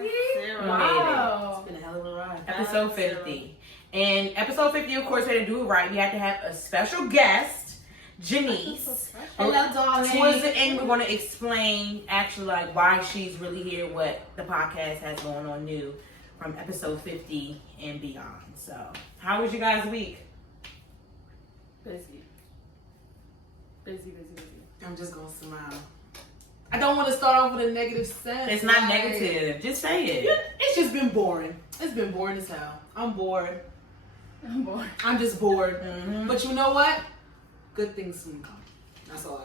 Wow. It's been a hell of a ride. Episode 50. And episode 50, of course, we had to do it right. We had to have a special guest, Janiece. Hello, darling. Towards the end, we're going to explain actually like why she's really here, what the podcast has going on new from episode 50 and beyond. So, how was your guys' week? Busy. I'm just gonna smile. I don't want to start off with a negative sense. It's not negative. Just say it. Yeah, it's just been boring. It's been boring as hell. I'm bored. I'm just bored. Mm-hmm. But you know what? Good things soon come. That's all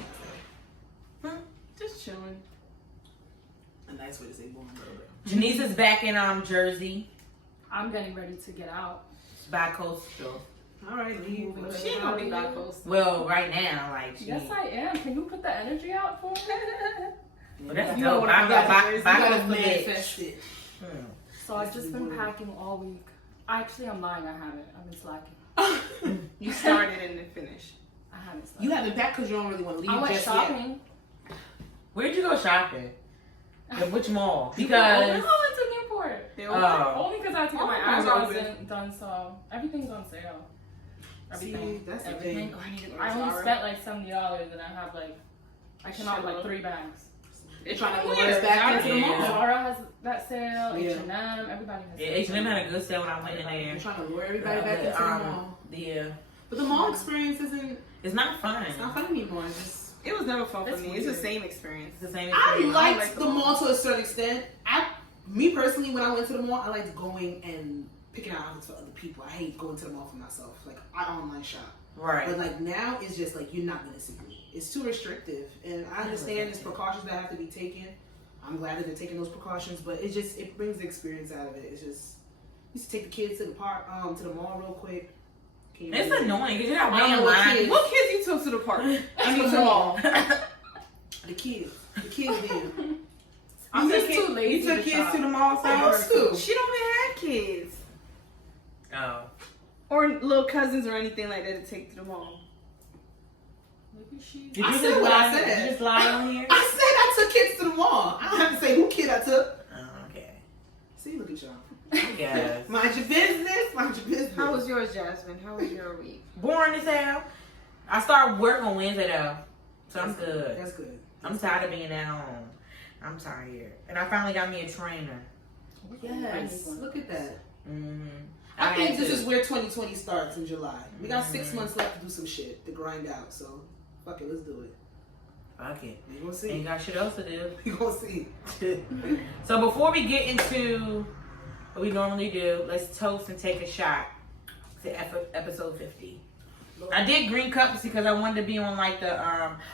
I gotta say. Just chilling. A nice way to say boring, brother. Janiece is back in Jersey. I'm getting ready to get out. Bi-coastal. All right, leave. She ain't gonna be that close. Well, right now, like she. Yes, I am. Can you put the energy out for me? Well, that's You dope. know what I got. You gotta Bi-coastal manifest it. So I've just been packing all week. Actually, I'm lying. I haven't. I've been slacking. You started and then finished. I haven't slacking. You haven't packed because you don't really want to leave I went just shopping. Where'd you go shopping? At which mall? I Because went to Newport. Only because I had to get my eyebrows done, so everything's on sale. Everything. See, that's the Everything. thing. I only spent like $70 and I have like, I came out with like 3 bags. They're trying to lure us back into the mall. Zara has that sale, Yeah. H&M, everybody has yeah, H&M had a good sale when I went in there. They're trying to lure everybody back into the mall. Yeah, But the mall experience isn't. it's not fun. It's not fun anymore. It's just. It was never fun for It's me. It's the weird. same experience. It's the same. I experience. liked the mall to a certain extent. Me personally, when I went to the mall, I liked going and picking out outfits for other people. I hate going to the mall for myself. Like, I online shop. Right. But like now, it's just like you're not gonna see me. It's too restrictive, and I understand there's precautions that have to be taken. I'm glad that they're taking those precautions, but it brings the experience out of it. It's just you used to take the kids to the park, to the mall real quick. It's annoying because you're not I don't waiting know in what line. kids- What kids you took to the park? I mean, to the mall. The kids did. I'm just took too lazy You took to kids shop. to the mall, I so used to. she don't even have kids Oh. or little cousins or anything like that to take to the mall. Maybe she's. Did I you said just what I lie? said. Did you just lie on here? I said I took kids to the mall. I don't have to say who kid I took. Oh, okay. See, look at y'all. Yes. Mind your business. Mind your business. How was yours, Jasmine? How was your week? Boring as hell. I started work on Wednesday though, so I'm good. That's good. I'm tired of being at home. I'm tired, and I finally got me a trainer. Yes. Look at that. Mm-hmm. I think this is where 2020 starts in July. We got 6 months left to do some shit, to grind out. So, fuck it, let's do it. Fuck it. We gonna Ain't see. got shit else to do. We gonna see. So before we get into what we normally do, let's toast and take a shot to episode 50. I did green cups because I wanted to be on like the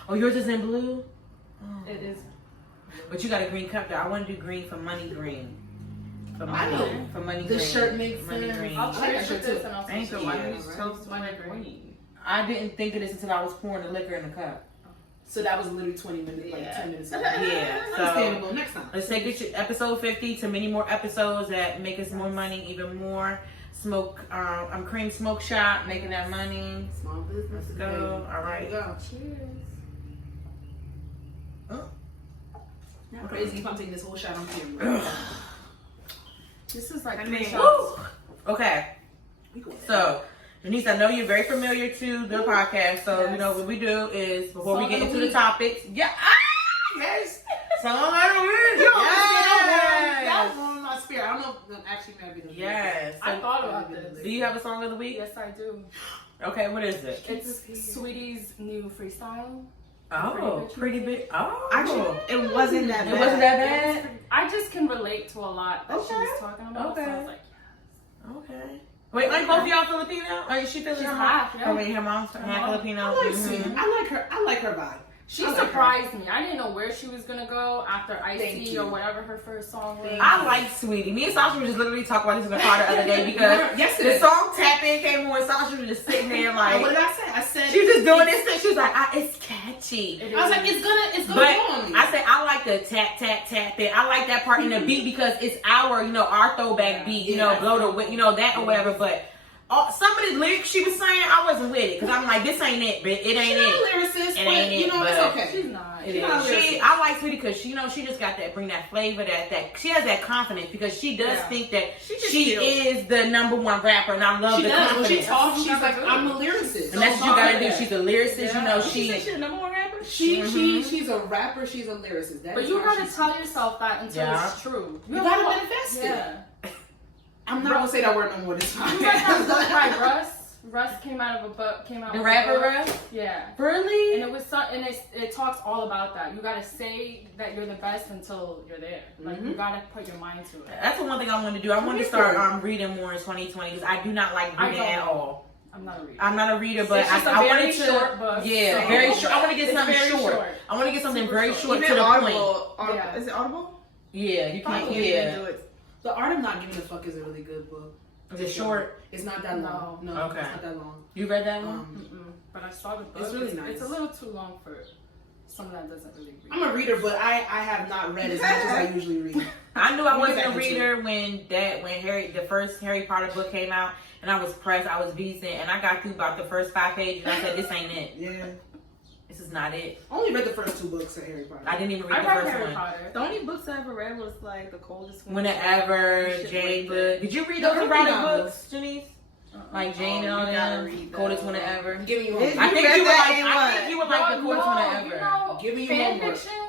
oh, yours is in blue? Oh. It is. But you got a green cup though. I want to do green for money green. For money, know. for money The green. shirt makes money sense. green. I'll like trade that for shirt this too. and I'll Thank switch you. to Why mine, you right? toast Money my green. queen? I didn't think of this until I was pouring the liquor in the cup. So that was literally 20 minutes, like Yeah. 10 minutes ago. Yeah. So Understandable. Next time. let's take it to episode 50 to many more episodes that make us more money, even more. Creme Smoke Shop, making that money. Small business. Let's go. All right. There you go. Cheers. Not crazy if I'm taking this whole shot on camera. This is like I 3 mean- shots. Okay. We going So, Janiece, I know you're very familiar to the podcast. So, Yes. you know, what we do is before we Song get of the into the week. topics. Yeah. Yes. Song of the week. That Yes. was on my spirit. I don't know if actually maybe the Yes. I thought about this. Do you have a song of the week? Yes, I do. Okay, what is it? It's Sweetie's new freestyle. Oh, pretty big. Oh. Actually, it wasn't that bad. It wasn't that bad? I just can relate to a lot that she Okay. was talking about. Okay. So I was like, Okay. Wait, like both of y'all Filipino? Or is she Filipino? She's half, yeah. Oh, wait, her mom's half mom. Filipino. I like Mhm. Sweetie. I like her vibe. she I like her. surprised me. I didn't know where she was gonna go after Thank Icy you. or whatever her first song was. I like Sweetie. Me and Sasha were just literally talking about this in the car the other day because Yesterday. the song Tap In came on and Sasha was just sitting there What like, did I say? I said she was just doing this thing. She was like, it's catchy. It I was is. like, it's gonna But go on me. I said I like the tap tap tap it. I like that part in the beat because it's our throwback beat. You know, Yeah. blow the wind, you know that or whatever. But some of the lyrics she was saying, I wasn't with it because I'm like, this ain't it, but it ain't it. She's not a lyricist, It but ain't you it, know but it's okay. She's not. She's not a lyricist. I like Sweetie because she just got that bring that flavor that she has that confidence because she does think that she is the number one rapper and I love the confidence. When she talks, she's like, I'm a lyricist. And that's what you gotta do. She's a lyricist, you know. She's the number one rapper. She's a rapper. She's a lyricist. But you gotta tell yourself that until it's true. You gotta manifest it. Yeah. I'm not gonna say that word no more this time. You read that book by Russ? Russ came out of a book. The rapper Russ? Yeah. Really? And it talks all about that. You gotta say that you're the best until you're there. Like you gotta put your mind to it. That's the one thing I want to do. I want to start reading more in 2020 because I do not like reading at all. I'm not a reader. I'm not a reader, but I wanted to. Short book, yeah, so. very short. I want to get something very short. I want to get something very short to Even the Audible. point. Yeah. Is it Audible? Yeah, you can't. Do it. The Art of Not Giving a Fuck is a really good book. Is it short? It's not that long. No, okay. It's not that long. You read that one? But I saw the book. It's really nice. It's a little too long for someone that doesn't really read. I'm a reader, but I have not read as much as I usually read. I knew I wasn't a reader when the first Harry Potter book came out, and I was pressed. I was decent, and I got through about the first 5 pages, and I said, "This ain't it. Yeah, this is not it." I only read the first 2 books of Harry Potter. I didn't even read the read first Harry one. Potter. The only books I ever read was like the coldest one. Whenever Jane book. Did you read those erotic books, Janiece? Like Jane and all that. Coldest one ever. Giving you I think you were like the coldest one ever. Giving you fan homework. fiction.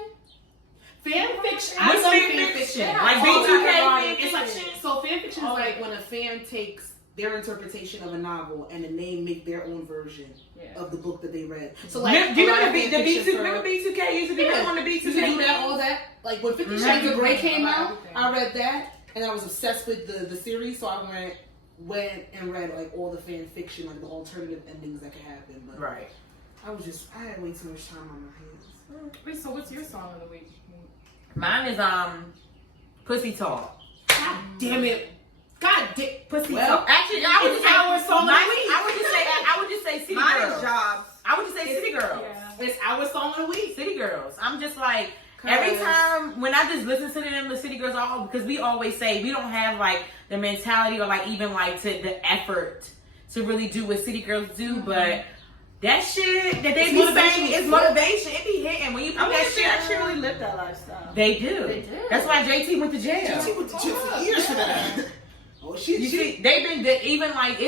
Fan fiction. What's fan fiction? Like B2K? It's like so. Fan fiction is like when a fan takes their interpretation of a novel and then they make their own version of the book that they read. So like, do you remember remember B2K used to be on the B2K? You do that all that. Like when 50 Shades of Grey came out, I read that and I was obsessed with the series. So I went and read like all the fan fiction, like the alternative endings that could happen. But right. I had way too much time on my hands. Wait, so what's your song of the week? Mine is Pussy Talk. God damn it. God damn. Pussy Talk. Actually, I would just say our song of the week. I would just say City Mine Girls. is Jobs. I would just say City Girls. Yeah. It's our song of the week. City Girls. I'm just like every time when I just listen to them, the City Girls, all because we always say we don't have like the mentality or like even like to the effort to really do what City Girls do, but that shit that they be saying is motivation. It be hitting when you put that shit. Actually really live that lifestyle. They do. They do. That's why JT went to jail. JT went to jail for years for that. Oh, You see, they've been even like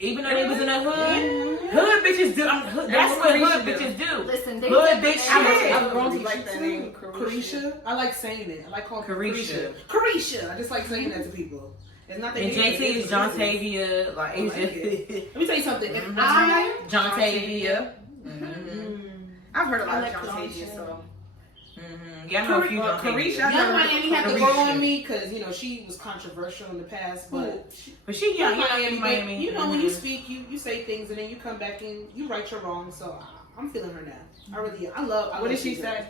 even though they was in the hood bitches do. That's what hood bitches do. Listen, they hood bitch shit. I've grown to like that name, Carisha. I like saying it. I like calling Carisha. Carisha. I just like saying that to people. It's not that. And JT is John Tavia. Like it's just. Let me tell you something. If I John Tavia. I've heard a lot of John Tavia, so. Yeah, I know a few John Carisha. Young Miami had to grow on me because you know she was controversial in the past, but she young Miami. You know when you speak, you say things and then you come back and you right your wrong. So I'm feeling her now. I love. What did she say?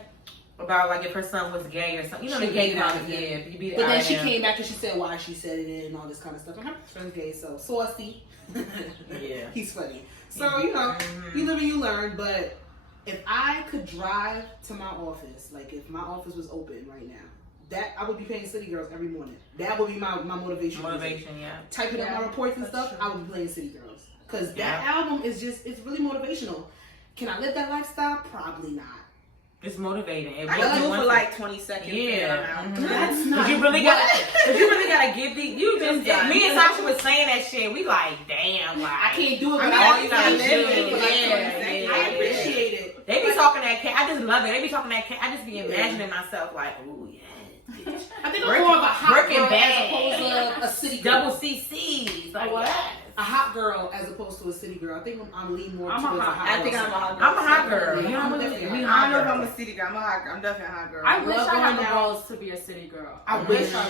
About like if her son was gay or something. You know the gay mom, yeah. But then she came back and she said why she said it and all this kind of stuff. And her son's gay, so saucy. Yeah. He's funny. So, you know, you live and you learn, but if I could drive to my office, like if my office was open right now, that I would be playing City Girls every morning. That would be my motivation. Motivation, yeah. Typing up my reports and stuff, I would be playing City Girls. Because that album is it's really motivational. Can I live that lifestyle? Probably not. It's motivating. I can do it for like 20 seconds. Yeah. That's not. But you really gotta give these. You just me and Sasha was saying that shit. We like, damn, like I can't do it. But all you gotta do. I appreciate it. They be talking that cat. I just love it. They be talking that cat. I just be imagining myself like, ooh yeah. I think I'm more of a hot girl as opposed to a city girl. Double CCs. Like what? A hot girl as opposed to a city girl. I think I'm leaning more towards a hot girl. I think I'm a hot girl. I'm a hot girl. Yeah, I don't know if I'm a city girl. I'm a hot girl. I'm definitely a hot girl. I wish I had the balls to be a city girl. I wish I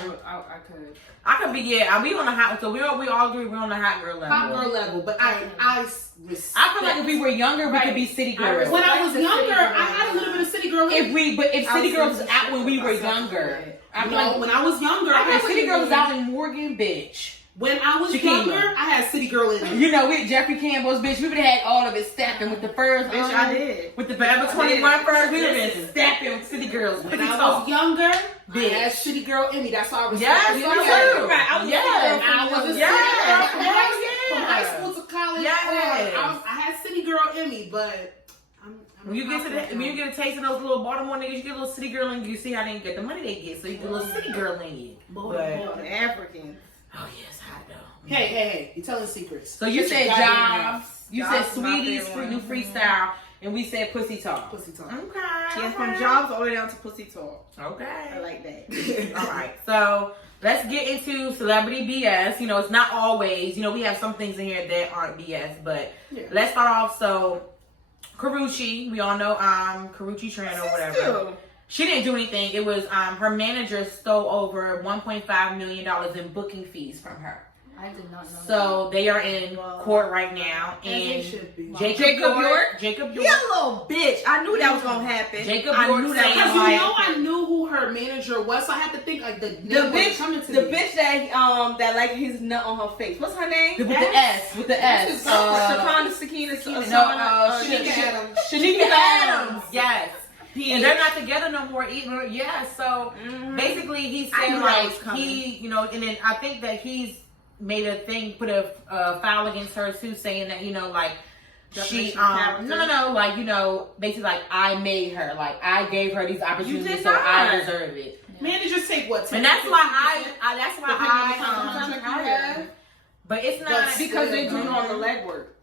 could. I could be, yeah. We on the hot, so we all agree we're on the hot girl level. Hot girl level, but I respect. I feel like if we were younger, we could be city girls. When I was younger, I had a little bit of city girl. If city girls was out when we were younger. When I was younger, I had city girls was out in Morgan, bitch. When I was younger, I had city girl in it. You know, with Jeffrey Campbell's bitch, we would have had all of it stamping with the furs. Bitch, I did. With the Forever 21 furs, we would have been stamping with city girls. When I was younger, I had city girl in me. That's why I was. Yes, I was a city girl. Yes, I was a city girl. from high school to college. Yes. I had city girl in me, but when you get a taste of those little Baltimore niggas, you get a little city girl in you. You see how they get the money they get, so you get a little city girl in you. But Africans. Oh yes, I know. Hey, you're telling secrets. So you said jobs, you said Jobs is my sweeties, favorite new one. freestyle, and we said pussy talk. Pussy talk. Okay. Yeah, from jobs all the way down to pussy talk. Okay. I like that. All right. So let's get into celebrity BS. You know, it's not always. You know, we have some things in here that aren't BS, but let's start off. So Karrueche, we all know Karrueche Tran or whatever. She didn't do anything. It was her manager stole over $1.5 million in booking fees from her. I did not know. So they are in court right now, and Jacob York. He a little bitch. I knew that was gonna happen. Jacob I York knew that. saying, Because I knew who her manager was, so I had to think like the bitch that like his nut on her face. What's her name? With the S. Shanika Adams. Yes. And they're not together no more either. Yeah. So basically, he said like he, you know, and then I think that he's made a thing, put a file against her too, saying that, you know, like she no, like, you know, basically like I made her, like I gave her these opportunities, so I deserve it. Managers take what? 10, and that's why I but it's not because they're doing all the legwork.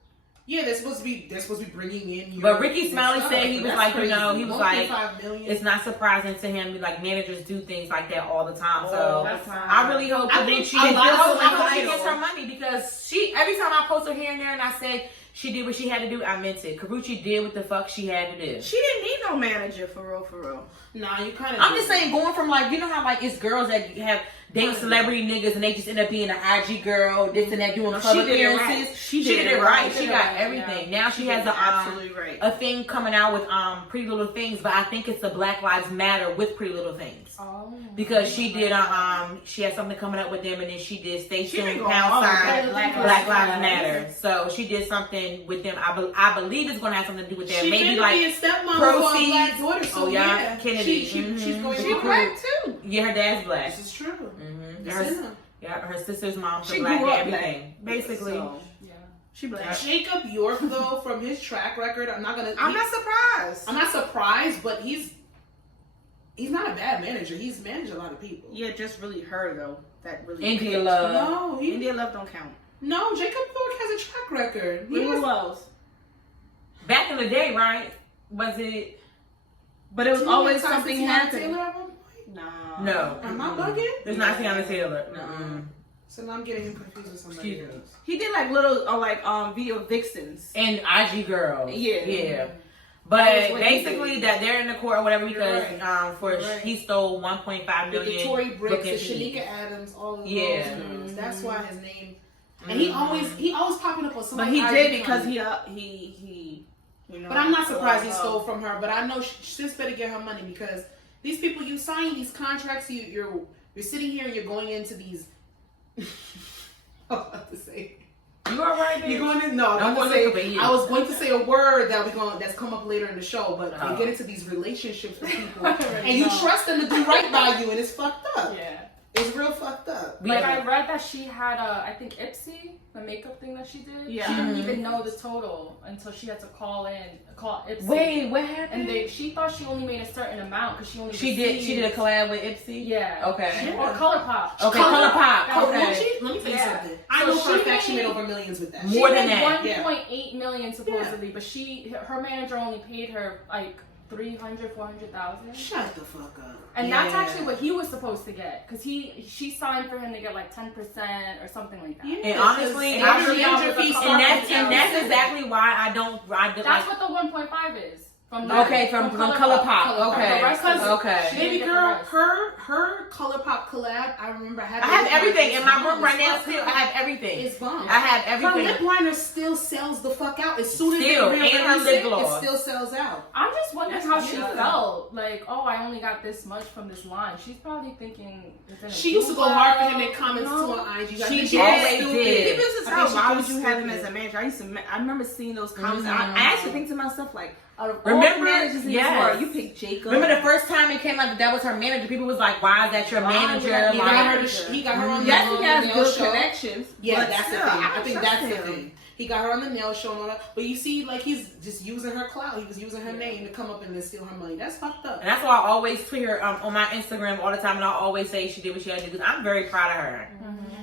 Yeah, they're supposed to be bringing in. But Ricky Smiley said he was like, you know, he was like, million. it's not surprising to him. Like managers do things like that all the time. So I really hope I hope she gets her money, because she every time I post her here and there and I say she did what she had to do, I meant it. Karrueche did what the fuck she had to do. She didn't need no manager for real. Nah, you kind of. I'm just saying, going from like, you know how like it's girls that have date celebrity niggas and they just end up being an IG girl, this and that, doing club appearances. She did it right. She got everything. Now she has a thing coming out with Pretty Little Things, but I think it's the Black Lives Matter with Pretty Little Things. Oh. Because she did she had something coming up with them, and then she did Stay Tuned # Black Lives Matter. So she did something with them. I believe it's going to have something to do with that. Maybe like proceeds. Black daughter, so yeah, Kennedy. She's going to black too. Yeah, her dad's black. This is true. Her sister's mom's black and everything. Black. Basically. So, she black. Jacob York, though, from his track record, I'm not surprised. I'm not surprised, but he's not a bad manager. He's managed a lot of people. Yeah, just really her though. That really India Love. No, India Love don't count. No, Jacob York has a track record. Who else? Back in the day, right? Was it? But it was always something happening. No. Am I bugging? It's not Tiana Taylor. So now I'm getting him confused with somebody else. He did like little video vixens and IG girls. Yeah. But basically that they're in the court or whatever because he stole 1.5 million. The Tory Bricks, the Shanika Adams, all of those. That's why his name. And he always popping up on somebody. But he did because he you know. But I'm not surprised he stole from her. But I know she just better get her money, because these people, you sign these contracts, you're sitting here and you're going into these. I was about to say. You all right, baby? You're going to no. I was going to say a word that's come up later in the show, but you get into these relationships with people and you trust them to do right by you, and it's fucked up. Yeah. It's real fucked up. Like I read that she had I think Ipsy, the makeup thing that she did. Yeah. She didn't even know the total until she had to call Ipsy. Wait, what happened? And she thought she only made a certain amount because she did a collab with Ipsy. Yeah. Okay. Or ColourPop. Okay, ColourPop. Okay. Let me tell you something. I know for a fact she made over millions with that. More than that. 1.8 million supposedly, but her manager only paid her like $300,000-$400,000. Shut the fuck up. And that's actually what he was supposed to get, because she signed for him to get like 10% or something like that. Yeah, and honestly, that's exactly why I don't. That's what the 1.5 is. From ColourPop. Okay. Baby girl, her ColourPop collab. I remember I have everything in my room right now. Still, I have everything. It's bomb. I have everything. Her lip liner still sells the fuck out as soon as and her lip gloss. It still sells out. I'm just wondering how she felt. Like, oh, I only got this much from this line. She's probably thinking. She used to go hard for him in comments too on IG. She always did. Why would you have him as a manager? I remember seeing those comments. I actually think to myself like, Remember? Managers in this Yes. world, you picked Jacob. Remember the first time it came out that was her manager? People was like, "Why is that your manager?" He got her on the Jazzy has nail good show. connections. Yeah, but that's the still, thing. I don't think trust that's the him. thing. He got her on the nail show and all that. But you see, like, he's just using her clout. He was using her name to come up and then steal her money. That's fucked up. And that's why I always tweet her on my Instagram all the time, and I always say she did what she had to do because I'm very proud of her.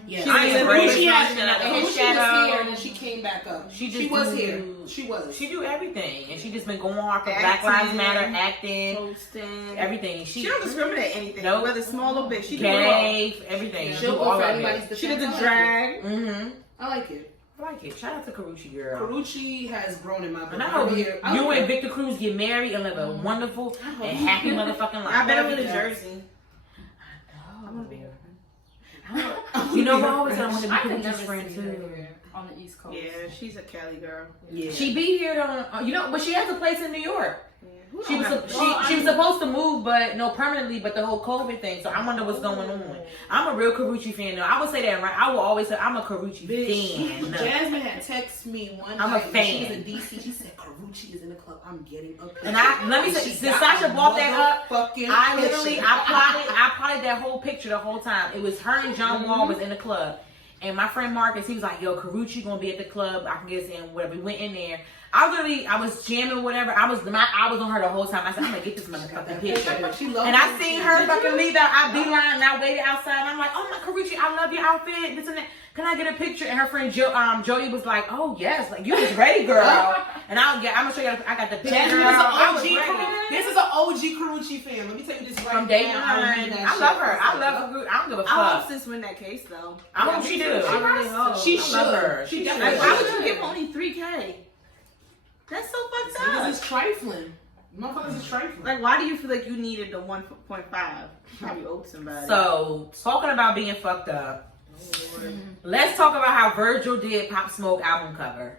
Yeah, She was Karuchi great. was here Shadow. and then she came back up. She She just was do- here. She was. She do everything, and she just been going off for Black Acting, Lives Matter, acting, Posting. everything. She don't discriminate anything. Nope. Whether small or big. She do it all. Gay, everything. She'll do go all for of anybody's it. defense. She did the I like drag. Mm-hmm. I like it. I like it. Shout out to Karuchi girl. Karuchi has grown in my book. And I hope you I and Victor Cruz get married and live a wonderful and happy motherfucking life. I better go to Jersey. I want to be her. You know, I always said I want to be I could Karuchi's never friend see too. her here on the East Coast. Yeah, she's a Cali girl. Yeah. She be here though, you know, but she has a place in New York. Who She don't was have- she was supposed to move, but no permanently. But the whole COVID thing, so I wonder what's going on. I'm a real Karuchi fan though. I would say that right. I will always say I'm a Karuchi fan. Jasmine had texted me one I'm a night when she was fan. in DC. She said Karuchi is in the club. I'm getting a picture. And let me say, she since got Sasha a brought that up, motherfucking I literally picture. I plotted that whole picture the whole time. It was her and John Wall was in the club. And my friend Marcus, he was like, "Yo, Karuchi gonna be at the club. I can get us in, whatever." We went in there. I was jamming, whatever. I was on her the whole time. I said, "I'm gonna get this motherfucking picture." She loved And I it. seen her fucking leave out. I beeline and I waited outside. And I'm like, "Oh my Karuchi, I love your outfit. This and that. Can I get a picture?" And her friend Jody was like, "Oh yes, like you was ready, girl." And I'm gonna show you. I got the picture. Jasmine Girl. is an I was OG. ready. This is an OG Karuchi fan. Let me tell you this right From day now. one. I I love her. I love Karuchi. I don't give a I hope fuck. sis win that case though. I hope she do. I really hope. She I should. love her. She She definitely should. Like, why would should. you give only 3K? That's so fucked up. This is trifling. Motherfuckers is trifling. Like, why do you feel like you needed the 1.5? Probably owed somebody. So, talking about being fucked up, let's talk about how Virgil did Pop Smoke album cover.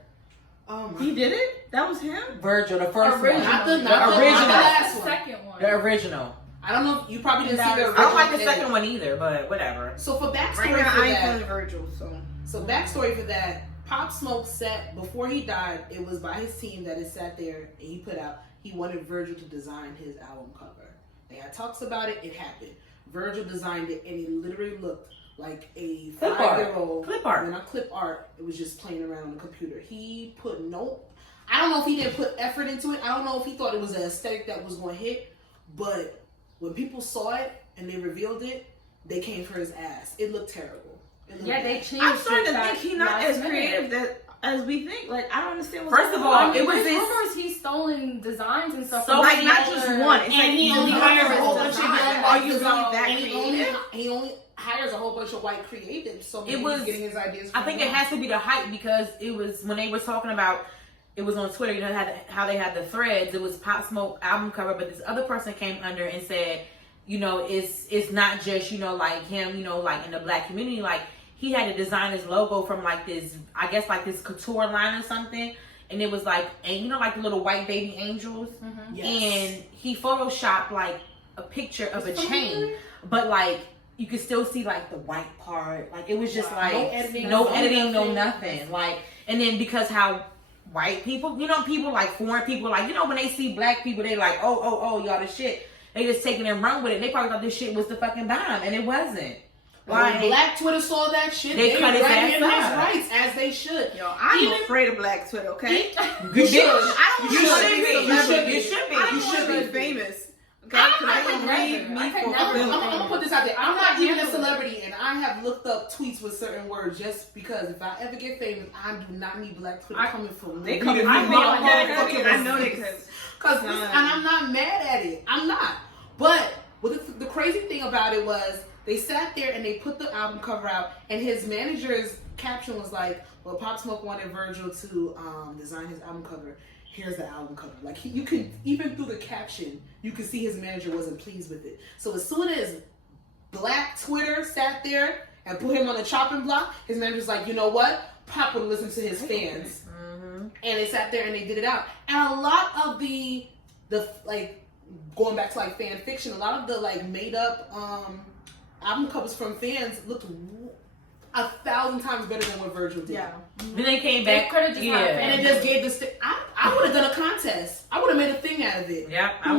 Oh my. He did it? That was him? Virgil, the first Original. one. Not the original. last The one. second one. The original. I don't know. You probably didn't see the original. I don't like the edit. second one either, but whatever. So for backstory Right now, for I ain't that, feeling Virgil, so. So backstory for that, Pop Smoke said before he died, it was by his team that it sat there and he put out, he wanted Virgil to design his album cover. They had talks about it, it happened. Virgil designed it and it literally looked like a Clip art. 5-year-old. Clip art. And not clip art, it was just playing around on the computer. He put I don't know if he didn't put effort into it. I don't know if he thought it was an aesthetic that was going to hit, but when people saw it and they revealed it, they came for his ass. It looked terrible. Yeah, they changed. I'm starting to it think he's not last as minute. creative as we think. Like, I don't understand what's First of going all, on. it was There's this. rumors he's stolen designs and stuff. So from like, not other- just one. It's And like he only hires hires a whole bunch of young Are white you really designers. that And creative? he only hires a whole bunch of white creatives. So maybe It was- he's getting his ideas I from think them. it has to be the hype because it was when they were talking about it was on Twitter, you know, how they had the threads. It was Pop Smoke album cover, but this other person came under and said, you know, it's not just, you know, like him, you know, like in the black community, like he had to design his logo from like this, I guess like this couture line or something. And it was like, and you know, like the little white baby angels. Mm-hmm. Yes. And he photoshopped like a picture of a chain, but like you could still see like the white part. Like it was just like No editing, no no editing, no nothing. nothing. Like, and then because how white people, you know, people like foreign people, like, you know, when they see black people, they like, oh, y'all the shit. They just taking and run with it. They probably thought this shit was the fucking bomb, and it wasn't. When Black Twitter saw that shit, They cut his granted him ass his up. rights as they should. Yo, I'm Even- afraid of Black Twitter, okay? You should. I don't You want should to be. be You should be. You should be. I don't You want should to be be. famous. Okay? I Because could they never. read me I could for never. I'm gonna put this out there. I'm not even a handle it. celebrity, and I have looked up tweets with certain words just because if I ever get famous, I do not need Black Twitter coming from me. They coming I from know me. I'm Okay, motherfucking I know they receipts. could. And I'm not mad at it. I'm not. But the crazy thing about it was they sat there and they put the album cover out, and his manager's caption was like, "Well, Pop Smoke wanted Virgil to design his album cover. Here's the album cover." Like you could even through the caption, you could see his manager wasn't pleased with it. So as soon as Black Twitter sat there and put him on the chopping block, his manager's like, "You know what? Pop would listen to his fans." And they sat there and they did it out. And a lot of the like going back to like fan fiction, a lot of the like made up album covers from fans looked 1,000 times better than what Virgil did. Yeah. Then they came They back. could have just had yeah. fans. And it just gave the I I would have done a contest. I would have made a thing out of it. Yep, Who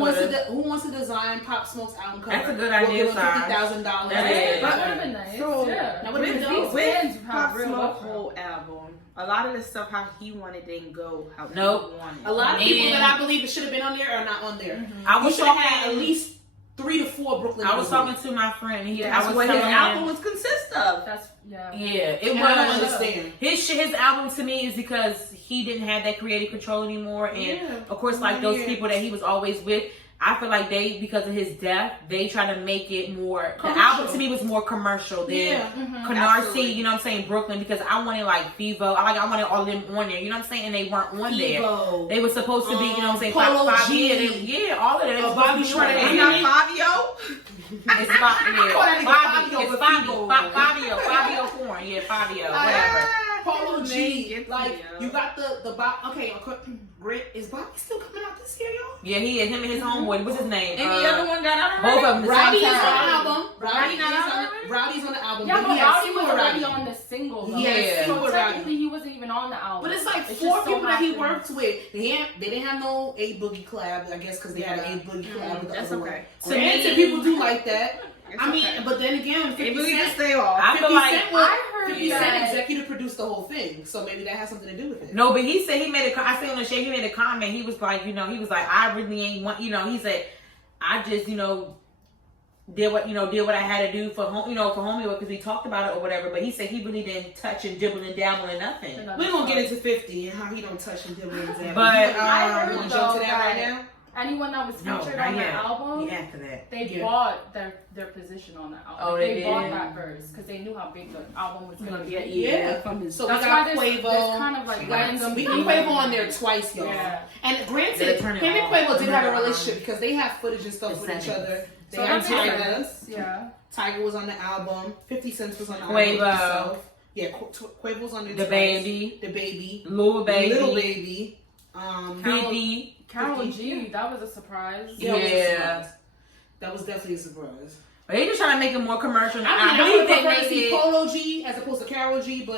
wants to design Pop Smoke's album cover? That's a good idea, We'll give them $50,000. That That would have been nice. So, Yeah. That would have been dope. With have Pop real Smoke love. whole album, a lot of the stuff how he wanted didn't go how Nope. he wanted. A lot of people And- that I believe it should have been on there are not on there. I You was should have had talking. at least 3 to 4 Brooklyn. I was talking to my friend. I That's was what his telling album him. was consist of. That's yeah. Yeah, it And I don't was. understand. His album to me is because he didn't have that creative control anymore, and Yeah. of course, like those Yeah. people that he was always with, I feel like they, because of his death, they try to make it more. The Commercial. album to me was more commercial than Yeah. Canarsie, Absolutely. you know what I'm saying, Brooklyn, because I wanted like Fivo, I wanted all of them on there, you know what I'm saying, and they weren't on there. Fivo. They were supposed to be, you know what I'm saying, Polo five G. yeah, all of that. They were Bobby supposed to be on Shredder. there. Ain't not Fabio? It's Fabio. call that nigga Fabio. Fabio, It's but Fabio. Fivo. Fabio Corn. Yeah, Fabio. Whatever. Polo G. Get Like, to you got the okay, Grit. Is Bobby still coming out this year, y'all? Yeah, he is. Him and his homeboy. What's his name? Any other one got out Both of already? them. Rowdy is the on same the time. album. Rowdy not is out on already? Rowdy's on the album. Yeah, but but he has Rowdy was single already Rowdy. on the single. Though. Yeah, So single technically, Rowdy. he wasn't even on the album. But it's like just 4 so people that he happened. worked with. They didn't have no A Boogie collab, I guess, because they had an A Boogie collab with the That's other okay. one. Granted, people do like that. It's I mean, okay. but then again, They 50 really Cent, just stay off. I 50 feel like Cent, I heard 50 that- Cent executive produced the whole thing, so maybe that has something to do with it. No, but he said he made a. I seen on the show. He made a comment. He was like, he was like, I really ain't want. He said, I just, did what I had to do for home, for homie, because we talked about it or whatever. But he said he really didn't touch and dibble and dabble and nothing. We're gonna get into 50 and how he don't touch and dibble and dabble. But, I heard you want to though jump to that that right now? anyone that was featured not on the yet. album, Yeah, after that. they Yeah. bought their position on the album. Oh, they they bought did? that verse because they knew how big the album was gonna be. Yeah. From his So That's we why got there's Quavo. kind of like We random. We got Quavo on there twice, y'all. Yeah. And They're granted, turning him and off. Quavo did have a Turning relationship because they have footage and stuff with each Descendants. other. They So had that makes Tiger. sense. Yeah. Tiger was on the album. 50 Cent was on the Quavo. album himself. Yeah, Quavo was on there The twice. baby. The baby. Little baby. Little baby. Baby. Carol 50. G, that was a surprise. Yeah. It was a Yeah. surprise. That was definitely a surprise. But they just trying to make it more commercial. I believe would they prefer to made see it. Polo G as opposed to Carol G, but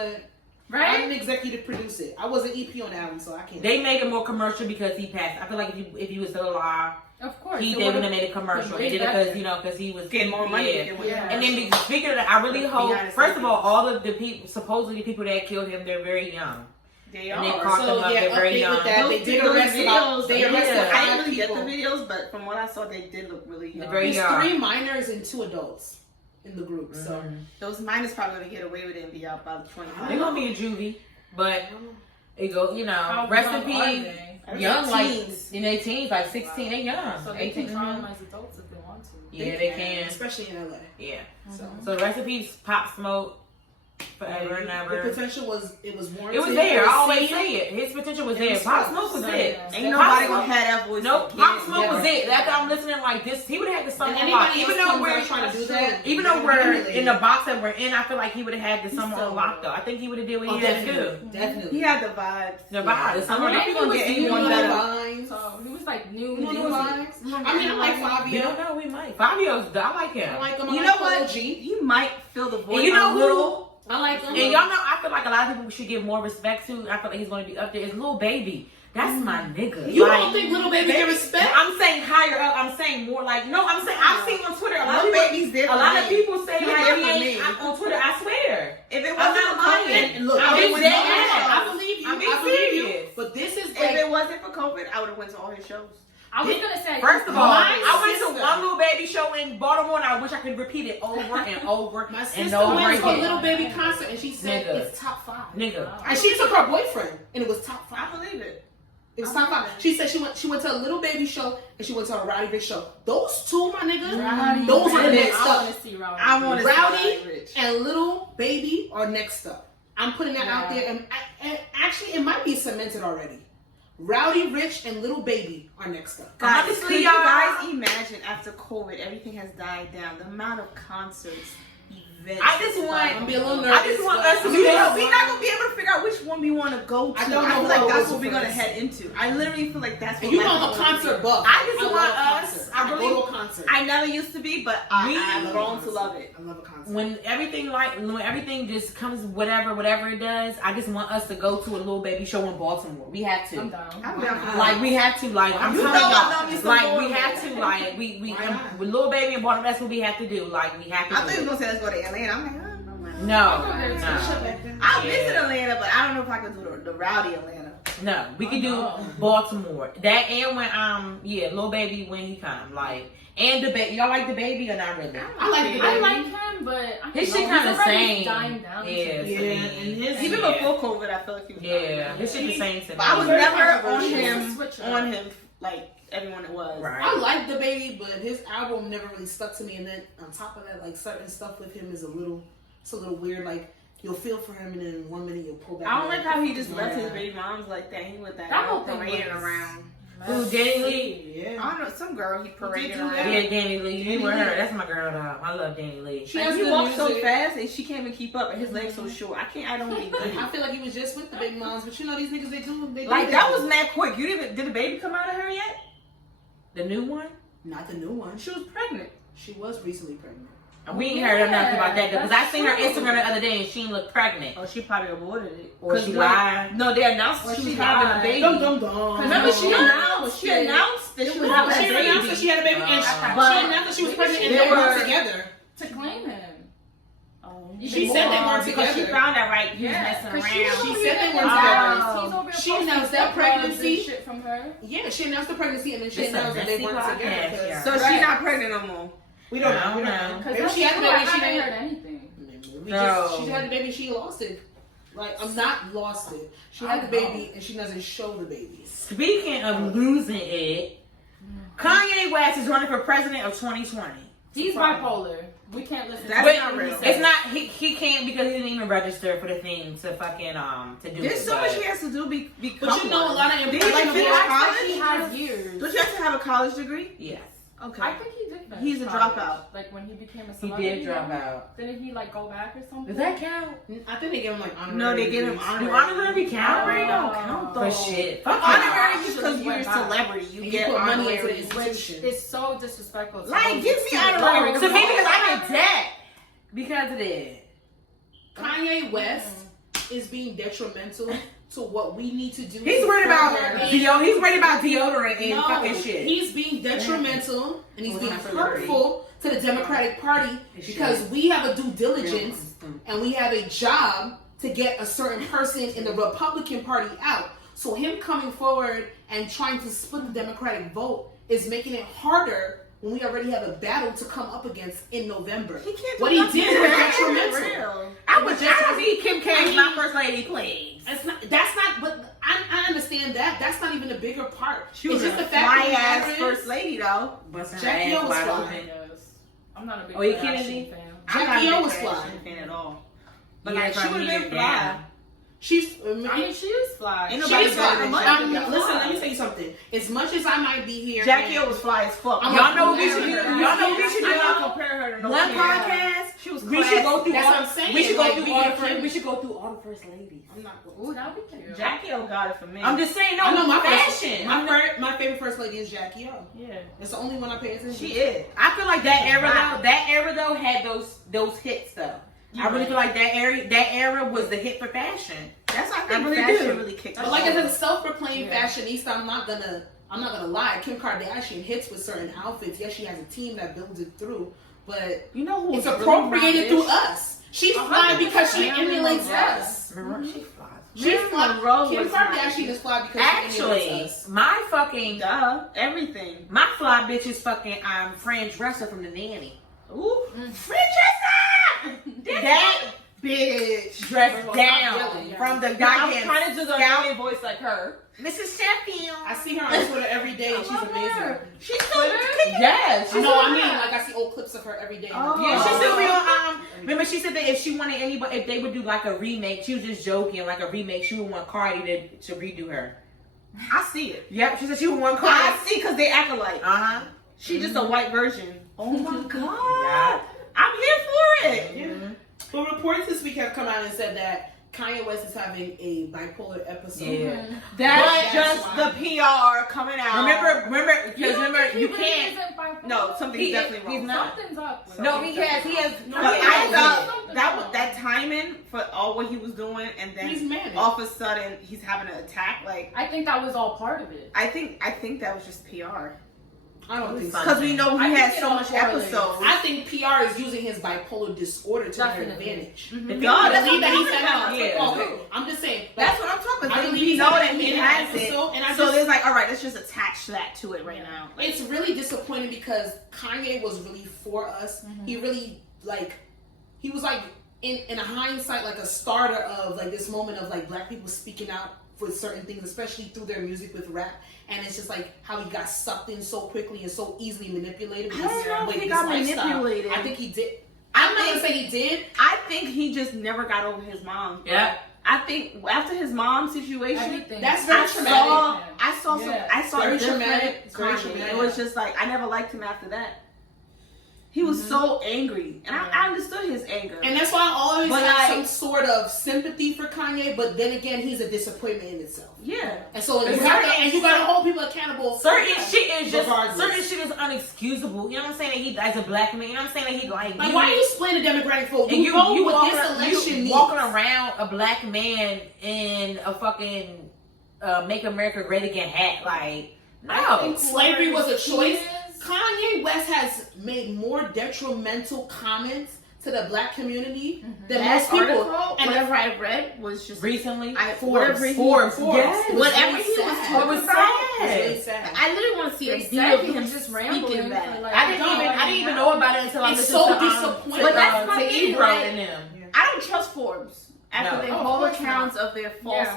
I Right? didn't executive produce it. I was an EP on the album, so I can't. They make it more commercial because he passed. I feel like if he was still alive, Of course. they it would have would've made it commercial. been They way did it better. because he was Getting more money. Yeah. If it went Yeah. And then speaking of that, I really hope. Behind First of the all, all of the people, supposedly the people that killed him, they're very young. They And they are. caught them So up. yeah, They're very update young. with that. They did arrest about. They arrested Yeah. I 5 didn't really people. get the videos, but from what I saw, they did look really young. They're very There's young. 3 minors and 2 adults in the group. So Those minors probably gonna get away with it and be out by the 25. They're gonna be in juvie, but it go. How Rest in young are peace. they? Young, like Teens. in their teens, like 16. They young. So they can 18. traumatize adults if they want to. Yeah, they can. especially in LA. Yeah. So So rest in peace, Pop Smoke, forever and the ever. potential was warranted. It was there. I always seen. say it. His potential was It there. was Pop so- Smoke was so, there. yeah. Ain't Pop nobody Smoke- gonna have that voice. Nope, again. Pop Smoke was Yeah. it. After I'm listening like this, he would have had the song And on anybody lock. else Even though comes we're out trying to do that, even though they're we're emulating. in the box that we're in, I feel like he would have had the song still on lock though. I think he would have did what Oh, he had to do. definitely, definitely. He had the vibes. The vibe. The I song wonder if on he lock. gonna get anyone better. Lines. So he was like new You know music. lines? I mean, I like We Fabio. don't know. We might. Fabio's. I like him. I like him. You I know like Polo what? G. He might fill the voice And you know a little. I like him. And y'all know, I feel like a lot of people should give more respect to. I feel like he's going to be up there. Is Lil Baby. That's my nigga. You Like, don't think Little Baby get respect? I'm saying higher up. I'm saying more like no. I'm saying I've seen on Twitter a lot of Lil people. Baby's there A for lot me. of people say He's like there he for ain't me. on Twitter. I swear. If it I'm wasn't not for COVID, lying. And look, I'm I being believe dead you. ass. I believe you. I'm being I believe you. serious. But this is if like it wasn't for COVID, I would have went to all his shows. I was gonna say. First of all, My I went to sister- one Lil Baby show in Baltimore, and I wish I could repeat it over and over my and sister over went to a again. Little Baby concert and she said Nigga. it's top 5. Nigga. And she took her boyfriend and it was top 5. I believe it. It was top 5. She said she went to a Little Baby show and she went to a Rowdy Rich show. Those two, my nigga, Rowdy those are Rich. next I up. want to see Rowdy. I want to Rowdy see Rich. and Little Baby are next up. I'm putting that out Yeah. there, and actually, it might be cemented already. Rowdy Rich and Little Baby are next up. Guys, Honestly, could you y'all- guys imagine after COVID, everything has died down, the amount of concerts, I just want. I'm gonna be a little nervous. I just want us to. We're not gonna be able to figure out which one we want to go to. I don't know feel who like I'll that's go what to we're gonna first. head into. I literally feel like that's what You know I'm a concert buff. I just want love us. concerts. I really. go to a concert. I never used to be, but I've grown to love it. I love a concert. When everything just comes, whatever it does, I just want us to go to a Little Baby show in Baltimore. We have to. I'm down. I'm down. Like we have to. Like I'm You telling know I love me y'all. some Like more we of have it. to. Like we with Little Baby and Baltimore. That's what we have to do. Like we have to. I thought do you it. was gonna say let's go to Atlanta. I'm like, No. I'll visit Atlanta, but I don't know if I can do the rowdy Atlanta. No, we can do Baltimore. That and when Lil Baby when he come, like, and the baby. Y'all like the baby or not really? I like the I baby. like him, but I His don't shit know, kind of he's already same. dying down. Yeah, to me. Yeah, and Even before COVID, I felt like he was yeah, his shit the same to me. But I was Very never on controversial. him, Switch up. like everyone was. Right. I like the baby, but his album never really stuck to me. And then on top of that, like certain stuff with him is a little weird. Like you'll feel for him, and then in 1 minute you'll pull back. I don't like how he just left Yeah. his baby moms like that. He with that That girl whole thing parading was- around. Ooh, Danny Lee. Yeah. I don't know, some girl he paraded do around. that. Yeah, Danny Lee. Danny You with her. Lee. That's my girl, though. I love Danny Lee. She Like, has he good walks so music. fast and she can't even keep up, and his legs so short. I don't really get I it. feel like he was just with the big moms, but you know these niggas they do Like that was mad quick. You didn't? Did the baby come out of her yet? The new one? not the new one. She was pregnant. She was recently pregnant. We ain't heard nothing about that, because I that's seen her true. Instagram the other day and she looked pregnant. Oh, she probably aborted it. Or 'Cause she when- lied. No, they announced Or she she was having a lied. baby. Dum. Remember she No. announced. She announced that she was having a She announced that baby. she had a baby, and But- she announced that she was pregnant, and They they were- were together. To claim him. She said they weren't because she together. found out right. He was Yeah, messing 'cause around. She said they were together. She announced that pregnancy. Shit from her. Yeah, she announced the pregnancy, and then she This a announced that they messy weren't podcast, together. yeah. So she's not pregnant no more. We don't I know. don't We don't know. know. Because Maybe she had the baby. I She haven't didn't. heard anything. She had the baby. She lost it. Like I'm not lost it. She had the baby, and she doesn't show the baby. Speaking of losing it, Kanye West is running for president of 2020. He's bipolar. We can't listen. That's But not real. It's not. He can't because he didn't even register for the thing to fucking to do There's it. so but- much he has to do. But you know, a lot of Did he like finish college? He has years. Don't you have to have a college degree? Yes, Okay. I think he did. finish He's a college. dropout. Like when he became a he celebrity. did drop out. Didn't he like go back or something? Does that count? I think they give him like honorary. No, they give him degrees. Do honorary. honorary count? Honorary don't count though. For shit. Fuck Honorary y'all. is because you're a celebrity. You And get you put money into honorary. the Which institution. is so disrespectful. to Like, those give me students. honorary. To me, because I'm in debt because of it. Kanye West is being detrimental to what we need to do. He's to worried about further- He's worried about deodorant and No, fucking shit. he's being detrimental and he's Well, being not for hurtful to the Democratic Party because we have a due diligence and we have a job to get a certain person in the Republican Party out. So him coming forward and trying to split the Democratic vote is making it harder when we already have a battle to come up against in November. He can't do What he nothing. did was That's detrimental. real. I need Kim K as my first lady, please. That's not, but I understand that. That's not even a bigger part. She was it's just a the fact fly that ass the first lady though. Jackie O was I fly. guess. I'm not a big Oh, you Kardashian kidding me? fan. Jackie O was Jackie fly. fan at all. But Yeah, like she from would have here, been fly. yeah. She's. I mean, she is fly. Ain't nobody She's better fly. than Listen, Jackie O. let me tell you something. As much as I might be here, Jackie and- O was fly as fuck. I'm Y'all know what we not should do? comparing Y'all her. know what we should I'm not do? comparing her to no One kid. podcast. She was We should go through That's all. what I'm saying. We should go Like, through we all get the. Kim- We should go through all the first ladies. I'm not. Ooh, that would be cute. Jackie O got it for me. I'm just saying, no, I know my fashion. my favorite first lady is Jackie O. yeah. It's the only one I pay attention. She to. is. I feel like that era though had those hits though. I really feel like that era was the hit for fashion. That's why I I think really fashion do. really kicked But off. like as a self-proclaimed fashionista, I'm not gonna lie. Kim Kardashian hits with certain outfits. Yes, she has a team that builds it through, but you know who it's was appropriated really through us. She's fly because she Marilyn emulates Monroe. us. She flies. She's fly. Monroe Kim was Kardashian is fly because she Actually, emulates us. my fucking Duh, everything. my fly bitch is fucking Fran Dresser from The Nanny. Ooh, Fran Dresser. That bitch. dressed Well, down not really. from the I'm goddamn trying to do the scout. Italian voice like her. Mrs. Sheffield. I see her on Twitter every day and she's amazing. She's still yes. She's No, I still mean around. like I see old clips of her every day. Oh. Yeah, she still be on. Remember, she said that if she wanted anybody, if they would do like a remake, she was just joking, like a remake, she would want Cardi to redo her. I see it. Yep, she said she would want Cardi. I see because they act alike. Uh huh. She just a white version. Oh my god. Yeah. I'm here for it. Yeah. Well, reports this week have come out and said that Kanye West is having a bipolar episode. Yeah. That's just the PR coming out. Remember, you really can't. isn't bipolar? No, something's definitely wrong. He's not. Something's up. with No, him. he has. But I thought Something's that wrong. was that timing for all what he was doing, and He's then manic. all of a sudden he's having an attack. Like I think that was all part of it. I think that was just PR I don't think so. because we know I he think had it so all much correlates. episodes. I think PR is using his bipolar disorder to their Definitely. advantage. No, I that's believe what that I'm he's talking having. about. Okay, I'm just saying. That's what I'm talking I about. believe We he's know having that he an has episode, it, and I so just- there's like, all right, let's just attach that to it right now. Like, It's really disappointing because Kanye was really for us. He really he was like in a hindsight like a starter of like this moment of like black people speaking out for certain things, especially through their music with rap. And it's just like how he got sucked in so quickly and so easily manipulated. I don't know if with he his got lifestyle. manipulated. I think he did. I I'm not gonna think- say he did. I think he just never got over his mom. Yeah. I think after his mom situation, Everything. That's very I traumatic. saw Yeah. different Very traumatic. It's very Kanye. traumatic. It was just like I never liked him after that. He was so angry, and I understood his anger. And that's why I always But have like- some sort of sympathy for Kanye, but then again, he's a disappointment in itself. yeah, And so you Exactly. gotta hold people accountable. Certain shit is just Regardless. certain shit is unexcusable. You know what I'm saying? That he as a black man. You know what I'm saying? That he like Why are you splitting the Democratic vote? and you know what walking, this election you needs. walking around a black man in a fucking Make America Great Again hat. Like I think no. slavery was a choice. Yes. Kanye West has made more detrimental comments to the black community than that most people. article, And whatever I read was just Recently, whatever he- Forbes. Forbes. Yes. It was whatever really he was sad. It talking was about. It's really sad. sad. I literally want to see a They video said of he him was just rambling speaking for that. like- I didn't even know about it until I It's listened so to disappointing. But that's my thing, Ebro right? and them. I don't trust Forbes after No. their Oh, of whole course accounts of their false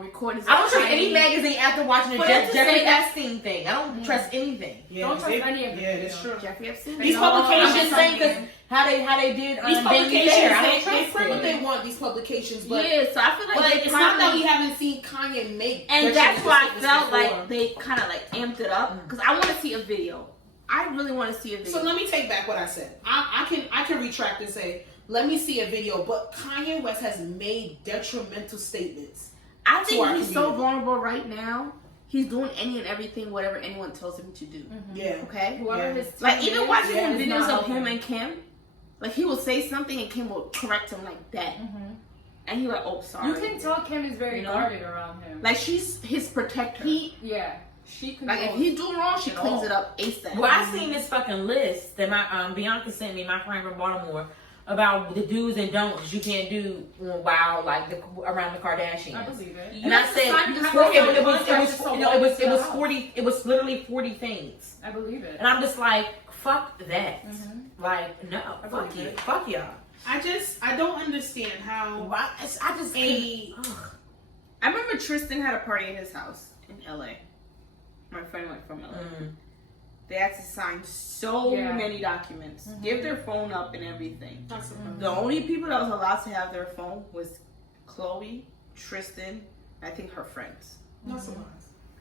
recordings. I don't of trust Kanye. any magazine after watching the For them to Jeffrey say that- Epstein thing. I don't trust anything. Yeah, Don't trust they- any of it. Yeah, that's true. Jeffrey Epstein. These No, I'm publications, just saying because how they did these Baby publications, Fair. I they don't trust print what it. they want. These publications, but Yeah, so I feel like they it's not that probably- we haven't seen Kanye make, And that's why I detrimental felt statements like they kind of like amped it up because I want to see a video. I really want to see a video. So let me take back what I said. I can retract and say, let me see a video. But Kanye West has made detrimental statements. I to think our he's so community. vulnerable right now. He's doing any and everything, whatever anyone tells him to do. Yeah. Okay. Whoever Yeah. his Like team even is, watching him is videos not of him helping. and Kim, like he will say something and Kim will correct him like that, and he like, oh sorry. You can tell Kim is very You know? guarded around him. Like she's his protector. She Like if controls he's doing wrong, she it cleans all. it up ASAP. Well, I seen this fucking list that my Bianca sent me, my friend from Baltimore, about the do's and don'ts you can't do while like around the Kardashians. I believe it. And I said it was literally 40 things. I believe it. And I'm just like, fuck that. Like, no, I fuck believe you. it. Fuck y'all. I don't understand how Why? I just can't. I remember Tristan had a party at his house in LA. My friend went from LA. They had to sign so many documents, give their phone up and everything. The only people that was allowed to have their phone was Chloe, Tristan, I think her friends.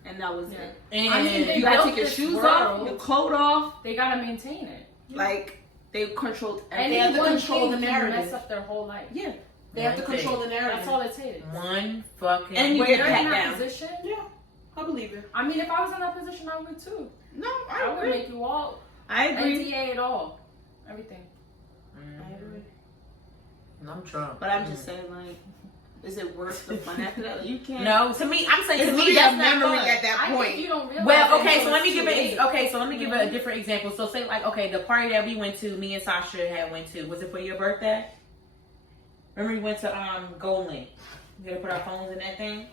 And that was it. And I mean, they You gotta built take your this shoes world. off, your coat off. They gotta maintain it. Like they controlled And they have to one control thing the can narrative. mess up their whole life. Yeah. they have to control the narrative. That's all it takes. one fucking. And you When get you're pat in that down. position, I believe it. I mean, if I was in that position, I would too. No, I I would agree. make you all I agree. NDA it all, everything. I agree. I'm Trump. But I'm just saying, like, is it worth the fun after that? Like, you can't. No, to me, I'm saying It's to me really that's a not memory fun. at that I point. think you don't realize. Well, it okay, until so let me it's give too it. late. Okay, so let me give it a different example. So say like, okay, the party that we went to, me and Sasha had went to, was it for your birthday? Remember we went to Gold Link. We had to put our phones in that thing.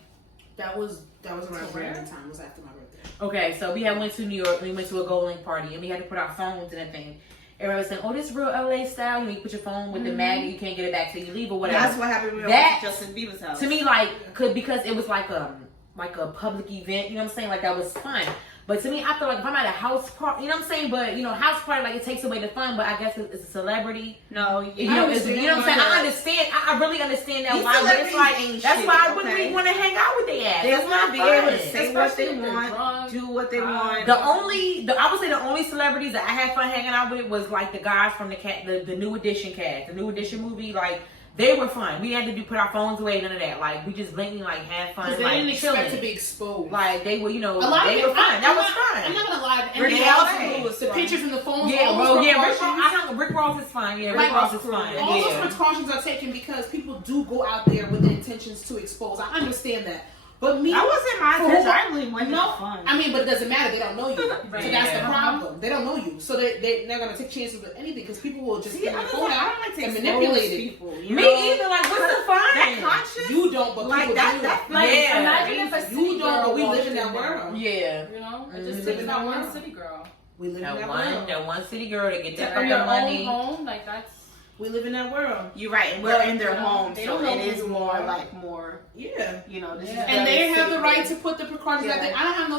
That was around where? random time. It was after my birthday. Okay, so we had went to New York. We went to a Gold Link party, and we had to put our phones in that thing. Everybody was saying, "Oh, this is real LA style. You put your phone with the magnet. You can't get it back till you leave or whatever." That's what happened when we That- went to Justin Bieber's house. To me, like, because it was like a public event. You know what I'm saying? Like that was fun. But to me, I feel like if I'm at a house party, you know what I'm saying? But, you know, house party, like, it takes away the fun, but I guess it's a celebrity. No, You know what I'm saying? I understand. I really understand that. These Why, but it's like, celebrities that's ain't why I shit, wouldn't okay? really want to hang out with their ass. They That's want to not be fun. able to say what Especially they if they're want, drunk. do what they want. I would say the only celebrities that I had fun hanging out with was like the guys from the New Edition cast, the New Edition movie. Like, they were fun. We had to put our phones away, none of that. Like, we just blatantly like had fun. They like, didn't expect chilling. to be exposed. Like, they were, you know, A lot they of were fun. That was fun. I'm not gonna lie. The Rick NBA Ross also was the fun. pictures and the phones. Yeah, all well, those yeah, precautions- Rick Ross is fine. Yeah, Right. Rick Ross is fine. All Yeah. those precautions are taken because people do go out there with the intentions to expose. I understand that. But me, That wasn't my for intention. what- I really wanted no, fun. I mean, but it doesn't matter. They don't know you. Right. So that's the Yeah. problem. They don't know you. So they're going to take chances with anything because people will just See, get I their don't phone like out to and expose manipulate it. people. You Me know? either. Like, what's the fun? That conscious. You don't, but Like people that. do. That Like, Yeah. imagine if a city You don't, girl but we walked live in that there. world. Yeah. You know, it Mhm. just Live takes in that that one world. city girl. We live in that world. That one city girl to get To that own fucking their money. own home, like that's. We live in that world. You're right, and we're But, in their you know, home, they so don't know it who is you more are. like more. Yeah. You know, this Yeah. is And they very have the safe. right to put the precautions out Yeah. there. I don't have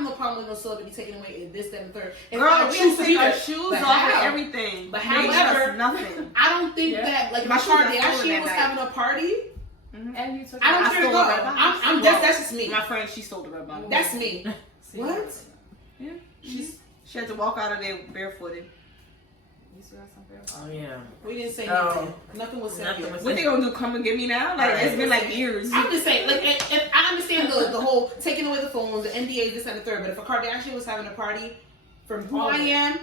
no problem with no celebrity taking away this, that, and the third. If Girl, I we choose can to be take our there. shoes But off and how? everything. But They however- trust nothing. I don't think Yeah. that like My my shoes car are the stolen actually that was night. having a party. And you took. I don't I care to stole go. the red bottoms. I'm that's just me. My friend, she stole the red bottom. That's me. See, What? Yeah. She's She had to walk out of there barefooted. You still got something else? Oh yeah. we didn't say Oh. nothing. Nothing was said. Nothing Here. was What they gonna do? Come and get me now? Like Right. it's been like years. I'm just saying, like, if I understand the whole taking away the phones, the NDA, this and the third, but if a Kardashian was having a party, from who I am,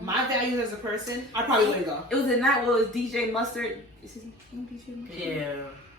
my values as a person, I probably wouldn't go. It was a night. Well, it was DJ Mustard. Is his name DJ Mustard? Yeah.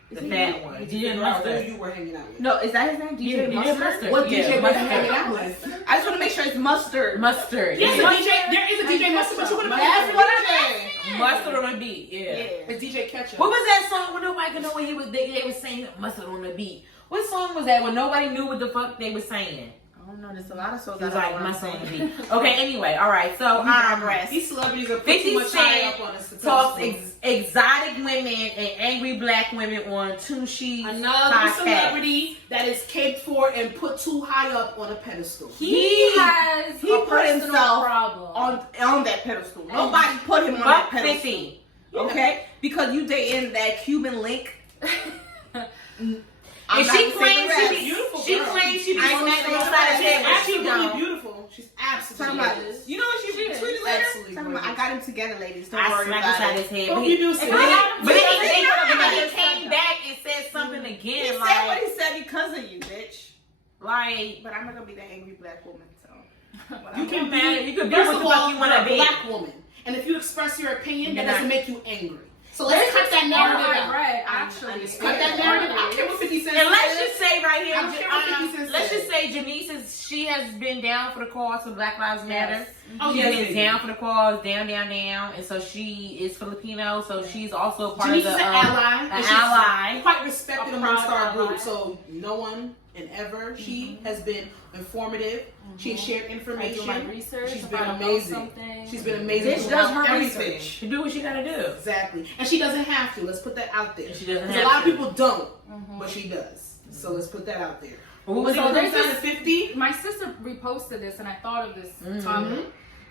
The Is fat he- one. You DJ figure out Mustard. who you were hanging out with. No, is that his name? DJ Yeah, DJ Mustard. Mustard. What Yeah, DJ was you Mustard. hanging out with? I just want to make sure it's Mustard. Mustard. Yes, Yeah. a DJ. There is a DJ Mustard, but you would have That's been what DJ. Mustard on the beat. Yeah. Yeah. It's DJ Ketchup. What was that song when nobody could know what he was? They was saying mustard on the beat. What song was that when nobody knew what the fuck they were saying? I don't know. There's a lot of songs It was I like don't know what mustard I'm on the saying. beat. Okay. Anyway. All right. So digress. These celebrities are 50 putting too much high Cent up on us. to talks tell us. exotic women and angry black women on Tunechi's Another podcast. celebrity that is caped for and put too high up on a pedestal. He has he a put personal himself problem. on that pedestal. Nobody put him on that Buck pedestal. 50. Okay, because you dating that Cuban link. I'm And not she gonna say claims the she rest. be, Beautiful she girl. claims she be I ain't gonna smacking say on the side of rest. head, She's but she absolutely don't. beautiful. She's Talking absolutely about, gorgeous. you know what she tweeted later? Absolutely Talking about, I gorgeous. got him together, ladies. Don't I worry smacked about inside it. his head. What But you he, do, but sis? he came back and said something again. He like, said what he said because of you, bitch. like, But I'm not gonna be that angry black woman, so. You can matter. be, You can be first what of the fuck all, you wanna you're a be. black woman. And if you express your opinion, that You're doesn't not- make you angry. So let's cut that narrative I out. read actually. Cut that narrative. I don't care what 50 Cent and let's says. just say right here, I don't care what 50 Cent let's says. just say Janiece she has been down for the cause of Black Lives Matter. Oh, She yes, is baby. down for the cause, down, and so she is Filipino, so she's also part Janiece of is the an ally. an and she's ally. Quite respected A amongst proud our ally. group. So no one and ever. She has been informative. She has shared I do information. my research. She's if been I don't know amazing. something. She's been amazing. Bitch throughout does her everything. research. To do what she gotta do. Exactly. And she doesn't have to. Let's put that out there. And she doesn't 'Cause have a lot to. of people don't, but she does. So let's put that out there. What was So it? there's Down to this- 50. My sister reposted this, and I thought of this Mhm. topic.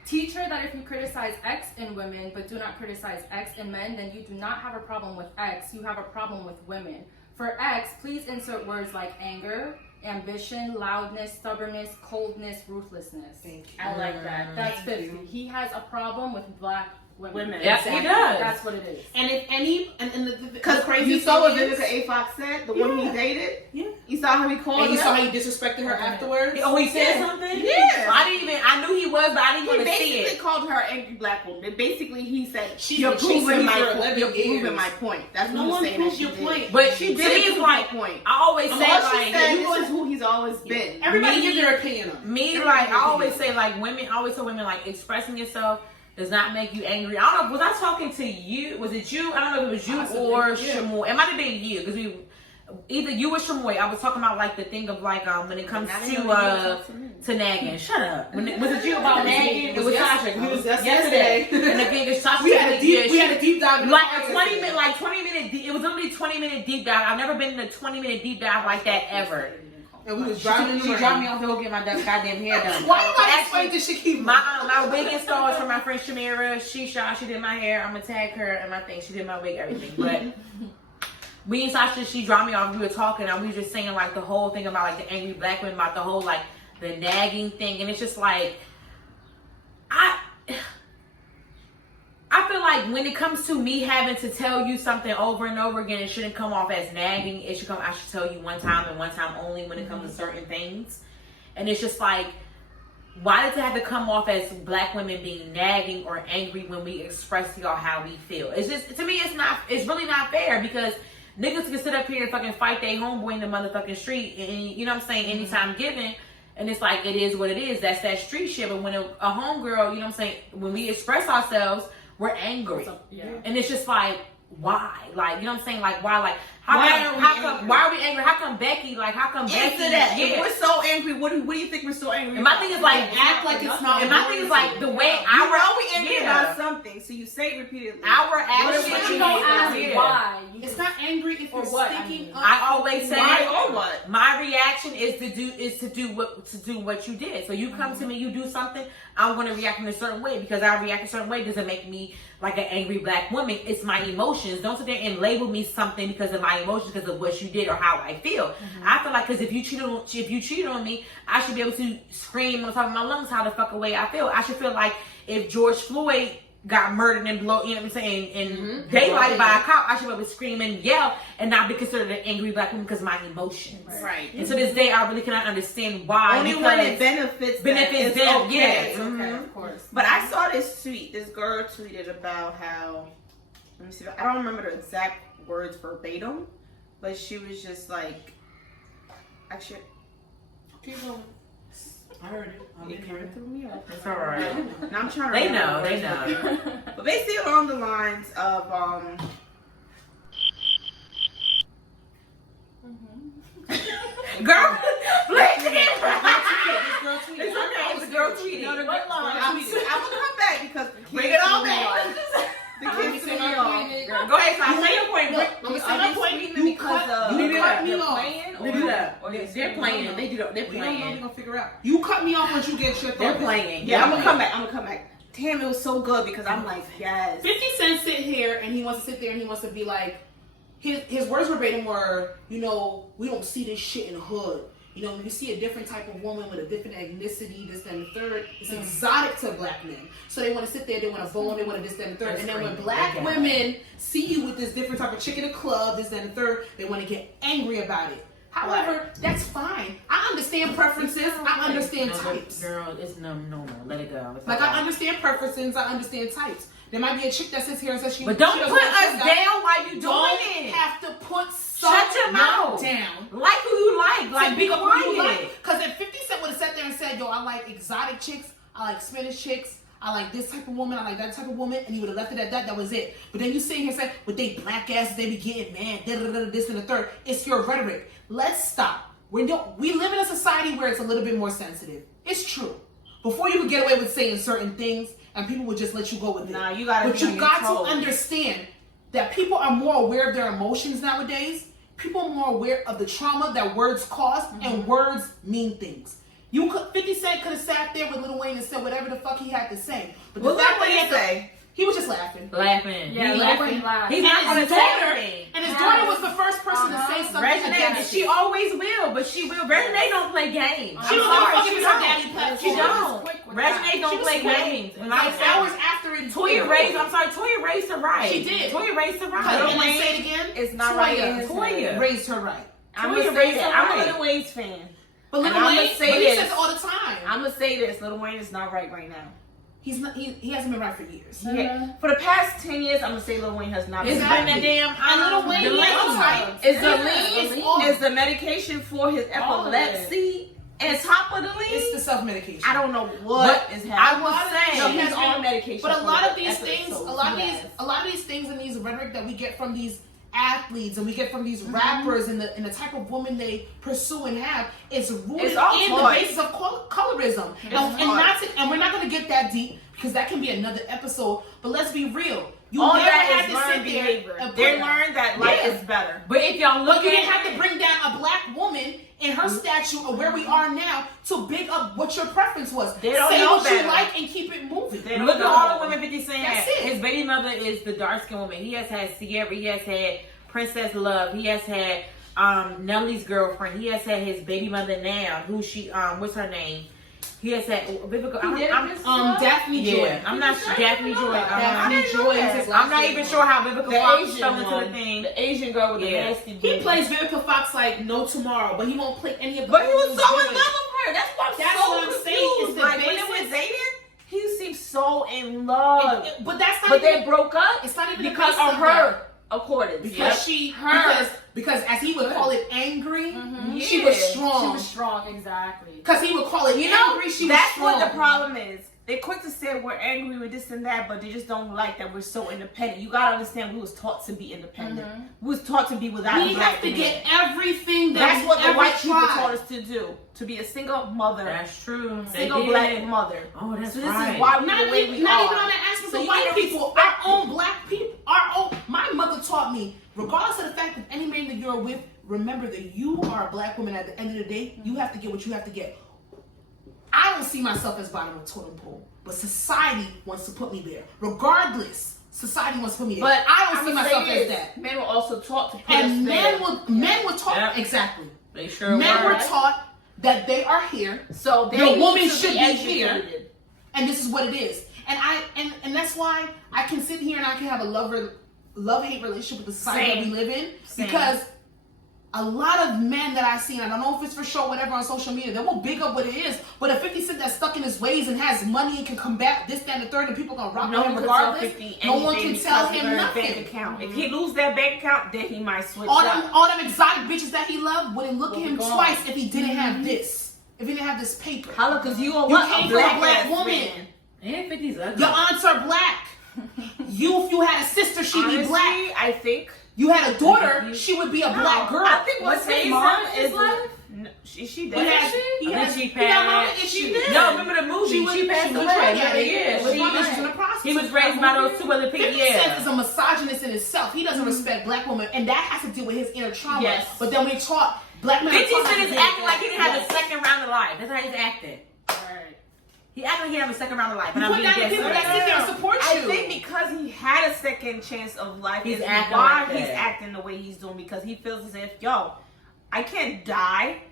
Teach her that if you criticize X in women, but do not criticize X in men, then you do not have a problem with X. You have a problem with women. For X, please insert words like anger, ambition, loudness, stubbornness, coldness, ruthlessness. Thank you. I like that. That's 50. He has a problem with black women. Yes, he does. That's what it is. And if any, and the Because crazy you saw what thing Vivica is, A. Fox said, the one he Yeah. dated. Yeah. You saw how he called and you her. saw how you disrespected her afterwards. Oh, he said Yeah. something? Yeah. I knew he was, but I didn't He want to see basically it. called her angry black woman. Basically, he said, She's "You're been chasing proving me my for point. 11 You're proving years. my point." That's No what one he's saying. proves that your she did. point. But she She did didn't is prove like, my point. I always All say, she like, All she said, you this want- is who he's always been. Everybody Me- give their opinion on it. me, Everybody like, give I their always opinion. say, like, women, I always tell women, like, expressing yourself does not make you angry. I don't know, was I talking to you? Was it you? I don't know if it was you Possibly, or yeah. Shamoy. It might have been you, because either you or Shamoy. I was talking about, like, the thing of, like, when it comes Now they to, know you talk to me. to nagging. Shut up. Was it you about nagging? It was yes- Sasha. it was yesterday. And the thing is, Sasha We had a said, deep, yeah, we had a deep dive. In the like car a 20 yesterday. minute, it was literally 20-minute deep dive. I've never been in a 20-minute deep dive like that ever. And we was driving in the She rain. dropped me off to go get my goddamn hair done. Why you gotta explain to Keema? My wig installers from my friend Shamira. She did my hair. I'm gonna tag her and my thing. She did my wig, everything. But me and Sasha, she dropped me off. We were talking and we were just saying like the whole thing about like the angry black women, about the whole like the nagging thing, and it's just like I feel like when it comes to me having to tell you something over and over again, it shouldn't come off as nagging. I should tell you one time and one time only when it comes to certain things. And it's just like, why does it have to come off as black women being nagging or angry when we express to y'all how we feel? It's just, to me, it's really not fair, because niggas can sit up here and fucking fight their homeboy in the motherfucking street, and you know what I'm saying, anytime given. And it's like, it is what it is. That's that street shit. But when a homegirl, you know what I'm saying, when we express ourselves, we're angry. Yeah. And it's just like, why? Like, you know what I'm saying? Like, why? Like, Why are we angry? How come Becky? Like, how come Becky? Answer that. Yeah. If we're so angry, what do you think we're so angry And my about? thing is like, act like it's not. and my thing is like, the way You our, know we angry yeah, about something, so you say it repeatedly. our But actions, if you don't ask yeah. why, you It's not angry if Or you're what, I sticking mean. up. I always say, Why or what? my reaction is to do what you did. So you come to me, you do something, I'm going to react in a certain way, because I react a certain way doesn't make me like an angry black woman. It's my emotions. Don't sit there and label me something because of my emotions, because of what you did or how I feel. I feel like, because if you cheated on me, I should be able to scream on top of my lungs how the fuck away I feel. I should feel like if George Floyd got murdered and blow, you know what I'm saying, in daylight by a cop, I should be able to scream and yell and not be considered an angry black woman because of my emotions. Right. And to this day, I really cannot understand why. Only when it benefits them, it's them, okay. yeah. It's okay, of course. But I saw this tweet. This girl tweeted about how, let me see, I don't remember the exact words verbatim, but she was just like, actually, I heard it. it kind of threw me off. It's alright. Now I'm trying to They remember know, the they words. know. But basically along the lines of, Girl, please get This girl tweeted. It's okay. It's a girl tweeting. No, the What girl- line? I'm gonna come back because the Bring kids it all threw me back. off. The Let me kids say threw my me point. off. Go ahead, Sasha. Say your point. Look, let me say Are my they point. screaming You because cut, of you cut me they're off. playing, They do that. or They're screaming? playing. They do. They're We don't know. We playing. gonna figure out. You cut me off once you get your They're thought. playing. Yeah, I'm gonna come back. I'm gonna come back. Damn, it was so good because I'm like, yes. 50 Cent sit here and he wants to sit there and he wants to be like, his words verbatim were, you know, we don't see this shit in the hood. You know, when you see a different type of woman with a different ethnicity, this, that, and the third, it's exotic to black men. So they want to sit there, they want to bone, they want to this, that, and the third. That's And then when crazy. black Okay. women see you with this different type of chick in the club, this, that, and the third, they want to get angry about it. However, that's fine. I understand preferences. I understand types. Girl, it's normal. Let it go. It's Like, okay. I understand preferences. I understand types. There might be a chick that sits here and says she. But don't she put doesn't want us this guy. down while you Don't doing it. have to put Shut your mouth down. Like who you like. Like be quiet. Because if 50 Cent would have sat there and said, yo, I like exotic chicks, I like Spanish chicks, I like this type of woman, I like that type of woman, and he would have left it at that, that was it. But then you sit here and say, with they black asses, they be getting mad, this and the third. It's your rhetoric. Let's stop. We live in a society where it's a little bit more sensitive. It's true. Before you would get away with saying certain things, and people would just let you go with it. Nah, you gotta But be on you your got toes. to understand that people are more aware of their emotions nowadays. People are more aware of the trauma that words cause, and words mean things. 50 Cent could have sat there with Lil Wayne and said whatever the fuck he had to say. But What the fact did that he say? he was just laughing. Laughing. Yeah, He- laughing loud. He's And not going his to say daughter, anything. and his daughter was the first person to say something Reginae, against she it. always will, but she will. Reginae don't play games. She don't give a fuck if it's her daddy platform. She don't. Quick with Reginae that. don't She was play quick. games. And Like I hours after it. Toya raised her right. She did. Toya raised her Can right. I say it again? It's not right. Toya. Raised her right. I'm Toya gonna raised say her that. I'm right. a Lil Wayne's fan. But Lil And I'ma Wayne, say but he this. says it all the time. I'm gonna say this: Lil Wayne is not right now. He's not. He hasn't been right for years. For the past 10 years, I'm gonna say Lil Wayne has not It's been been right. a damn. And Lil Wayne the is lean. right. Is the It's lean? all- Is the medication for his All of epilepsy? And top of the lean? It's the self-medication. I don't know what is happening. I would say. No, he's has on been- medication. But a for lot the of these episodes. things, Yes. a lot of these things and these rhetoric that we get from these athletes and we get from these rappers and the type of woman they pursue and have, it's rooted It's all in toys. the basis of colorism. It's And hard. we're not going to get that deep because that can be another episode. But let's be real. You All never that had is to learned sit there behavior. and put- They learned that life Yeah. is better. But if y'all look But you at didn't have to bring down a black woman in her statue of where we are now to big up what your preference was. They don't Say know what better. you like and keep it moving. They don't look at know. all the women 50 Cent That's had. it. His baby mother is the dark skinned woman. He has had Sierra. He has had Princess Love. He has had Nelly's girlfriend. He has had his baby mother now. Who she what's her name? He has had Vivica. Daphne Joy. Yeah, I'm not Daphne Joy. Daphne Joy is his last I'm not name. even sure how Vivica The Fox Asian fell into one. the thing. The Asian girl with the Yeah. nasty He boobs. plays Vivica Fox like no tomorrow, but he won't play any of the But he was old so in ones love good. with her. That's why I'm That's so what I'm confused. saying, it's the Like, when they basis. were dating, he seemed so in love. But that's not But even, they broke up it's not even because the basis of her accordance. Because Yep. because as he would call it angry, Mhm. she Yeah. was She strong. was strong, exactly. Because he would call it You know, angry, she that's was strong. what the problem is. They're quick to say we're angry with this and that, but they just don't like that we're so independent. You gotta understand, we was taught to be independent. Mhm. We was taught to be without We a black have to man. get everything that That's we what the ever white people tried. taught us to do. To be a single mother, That's true. They single did. black mother. Oh, that's So this right. is why we Not, the way even, we not are. even on that aspect So of you white gotta people, respect our own black people, our own. My mother taught me, regardless of the fact that any man that you're with, remember that you are a black woman. At the end of the day, you have to get what you have to get. I don't see myself as bottom of the totem pole, but society wants to put me there. Regardless, society wants to put me there. But I don't see I'ma myself say as this, that. Men were also taught to put And us men there. were taught Yep. exactly. They sure Men were. were taught that they are here, So they the need woman to should be here. educated. and this is what it is. And that's why I can sit here and I can have a love-hate relationship with the society that Same. we live in. Same. Because a lot of men that I see, and I don't know if it's for show, whatever, on social media, they won't big up what it is. But if 50 Cent that's stuck in his ways and has money and can combat this, that, and the third, and people gonna rock No with him one can tell regardless, 50 no one anything can tell because him of their nothing. bank account. If he lose that bank account, then he might switch All up. them exotic bitches that he loved wouldn't look Will at be him gone. twice if he didn't have this. If he didn't have this paper. Holla, cause you are You what? came from a black ass woman. man. And 50's ugly. Your aunts are black. If you had a sister, she'd Honestly, be black. I think You had a daughter, she would be a black girl. I think what's his his mom mom is is like? no, she He does. had, he I had, think she he got mama passed. issues. She did. No, remember the movie? She passed was away. drug Yeah, addict. yeah. Was She drug was- addict and a prostitute. He was raised by those two other people. 50 Cent Yeah. is a misogynist in itself. He doesn't respect black women, and that has to do with his inner trauma. Yes. But then we taught black men. 50 Cent is acting like he didn't have Yes. a second round of life. That's how he's acting. Right. He acting like he didn't have a second round of life. You And I'm put being down the dead people serious. that sit there and support you. I think because he had a second chance of life He's is acting why like he's that. acting the way he's doing, because he feels as if, yo, I can't die.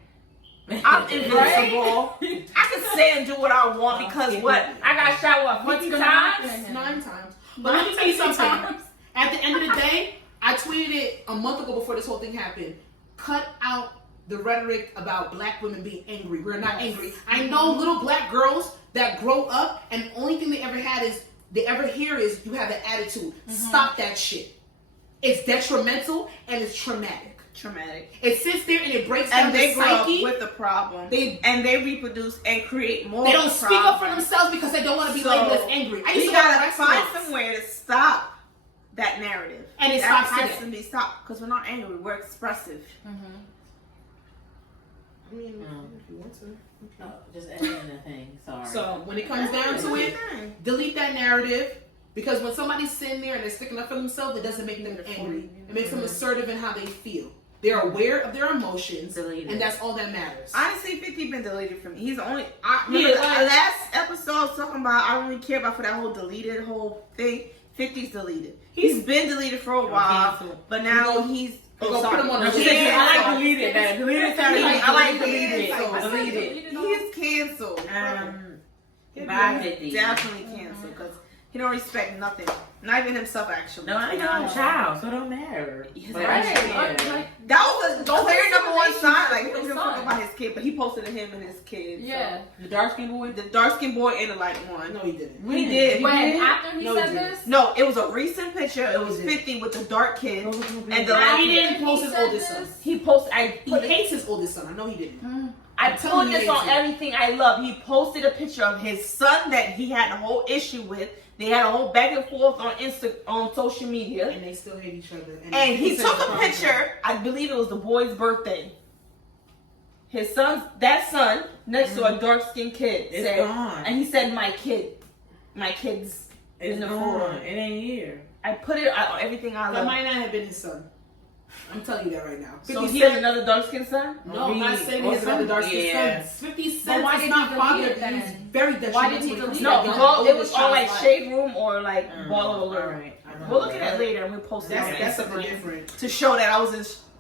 I'm invincible. I can say and do what I want because what? I got shot what, What's 50 gonna times? happen? 9 times. But let me tell you something. At the end of the day, I tweeted it a month ago before this whole thing happened. Cut out the rhetoric about black women being angry. We're not angry. I know little black girls that grow up and the only thing they ever hear is you have an attitude. Stop that shit. It's detrimental and it's traumatic. Traumatic. It sits there and it breaks down And the they grow up psyche. with the problem. They- and they reproduce and create more. They don't speak up for themselves because they don't want to be So, labeled as angry. I used We to work gotta at find restaurants. somewhere to stop that narrative. And it that stops has today. to be stopped because we're not angry. We're expressive. I mean, if you want to. Oh, just adding a thing. Sorry. So when it comes down to it, delete that narrative, because when somebody's sitting there and they're sticking up for themselves, it doesn't make them angry. It makes them assertive in how they feel. They're aware of their emotions, Delete it. and that's all that matters. Honestly, 50 been deleted from me. He's the only. Yeah, Remember like- the last episode I was talking about, I don't really care about for that whole deleted whole thing. 50's deleted. He's been deleted for a while, canceled. but now We he's. we Oh, gonna sorry. put him on No, the she said, list. I like deleted, man. Deleted sounded like, I like deleted. Cancelled. Deleted. He's canceled. Bye, 50. Definitely canceled because he don't respect nothing. Not even himself, actually. No, I ain't got no child, so it don't matter. Yes, But right. yeah. That was a clear number one sign. Like, he don't His give a fuck son. about his kid, but he posted him and his kid. Yeah. The dark skinned boy? So. The dark skinned boy and the light one. No, he didn't. He did. When did? after he No, said he didn't. this, No, it was a recent picture. It was He did. 50 with the dark kid and the He light. didn't post he his said oldest son. this, He posted. I He put hates his oldest son. I know he didn't. I I'm telling put you, this he on hates it. everything I love. He posted a picture of his son that he had a whole issue with. They had a whole back and forth on social media. And they still hate each other. And he said took it's a problem. picture. I believe it was the boy's birthday. His son, that son, next to a dark skinned kid, It's said, gone. and he said, "My kid." my kids It's in the gone. photo. It ain't here. I put it everything I That love. might not have been his son. I'm telling you that right now. So 50 he Cent- has another dark skinned son? No, I'm not saying he has another dark skinned Yeah. son. 50 But Cent why is did not he delete father. it then? He's very detrimental. Why did he when it comes delete to it? that No, young well, it oldest was all like child's life. shade room or like baller alert. All right. We'll look at that later and we'll post it on That's something Instagram different. to show that I was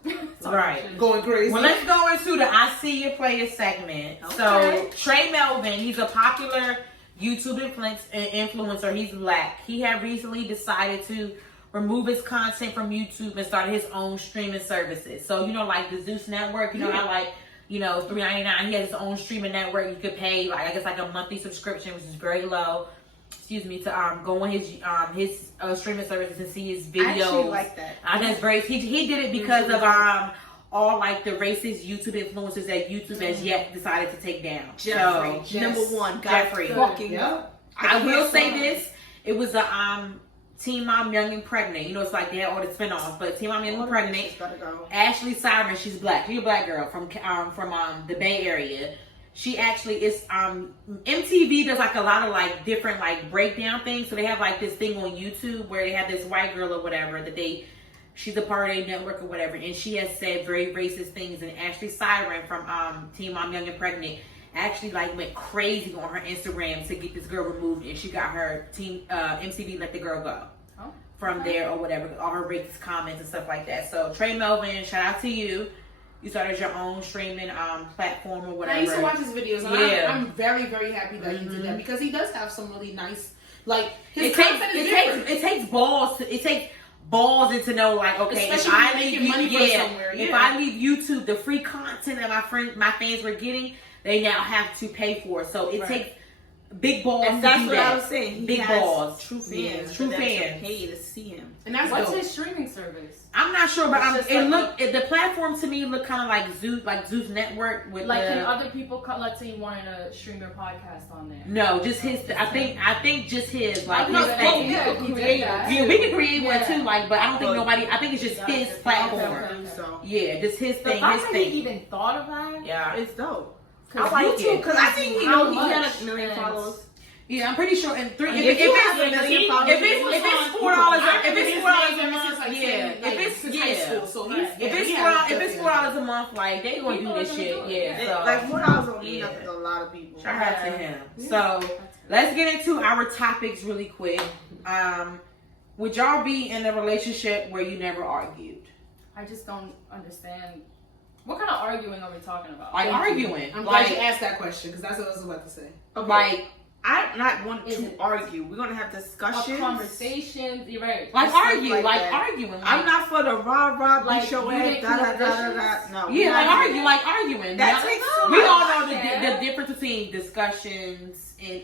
in. Right. Going crazy. Well, let's go into the I See Your Player segment. Okay. So, Trey Melvin, he's a popular YouTube influencer. He's black. He had recently decided to remove his content from YouTube and start his own streaming services. So, you know, like the Zeus Network, you know how like, you know, $3.99. He has his own streaming network. You could pay like I guess like a monthly subscription, which is very low. Excuse me, to go on his streaming services and see his videos. I actually like that. That's very. He did it because of all like the racist YouTube influencers that YouTube has yet decided to take down. Jeffrey, So, number one, guy Jeffrey. fucking. Yeah. I will can't say stand this: it was a Teen Mom Young and Pregnant. You know, it's like they had all the spinoffs, but Teen Mom Young and Pregnant. She's gotta go. Ashley Siren, she's black. She's a black girl from the Bay Area. She actually is MTV does like a lot of like different like breakdown things. So they have like this thing on YouTube where they have this white girl or whatever that she's a part of a network or whatever, and she has said very racist things. And Ashley Siren from Teen Mom Young and Pregnant actually like went crazy on her Instagram to get this girl removed, and she got her MTV let the girl go from there or whatever, all her racist comments and stuff like that. So Trey Melvin, shout out to you. You started your own streaming platform or whatever. I used to watch his videos, and Yeah. I'm very, very happy that he did that because he does have some really nice, like his It content is different. takes balls and to know like, okay, Especially if when I you're leave making money from somewhere, if yeah. I leave YouTube, the free content that my fans were getting, they now have to pay for. So it takes big balls And to that's do what that. I was saying. He Big has balls. true fans. Yeah, for true them to fans. pay to see him. And that's What's dope. his streaming service? I'm not sure, but It's just the platform to me looked kind of like Zeus Network with Like, the, can other people come? Let's say you wanted to stream your podcast on there. no, just his. I think just his like No, his well, thing. yeah, he did that. Yeah, we can create one Yeah. too, like, but I don't think nobody. I think it's just his platform. Okay. So Yeah, just his The thing. fact His that thing. he even thought of that. Yeah, it's dope. I like YouTube, it. because I think he How know he had much? a million And- followers. Yeah, I'm pretty sure. And If you have a million followers, if it's $4, if it's $4 a month, yeah. If it's high school, so he's if it's $4 a month, like they gonna do this shit. Yeah, so Like $4 don't mean Yeah. nothing to a lot of people. shout out to him. So let's get into our topics really quick. Would y'all be in a relationship where you never argued? I just don't understand. What kind of arguing are we talking about? Like arguing, I'm glad you like asked that question because that's what I was about to say. Okay. like I'm not one Is to it- argue. We're gonna have A discussions. conversations. You're right. like Stuff argue, like like that. arguing. Like, I'm not for the rah Like, beat your you ass, didn't da da clean da the da da. dishes? No. Yeah, like we're not argue, doing like arguing. That Yeah. takes so We much. all know Yeah. the difference between discussions and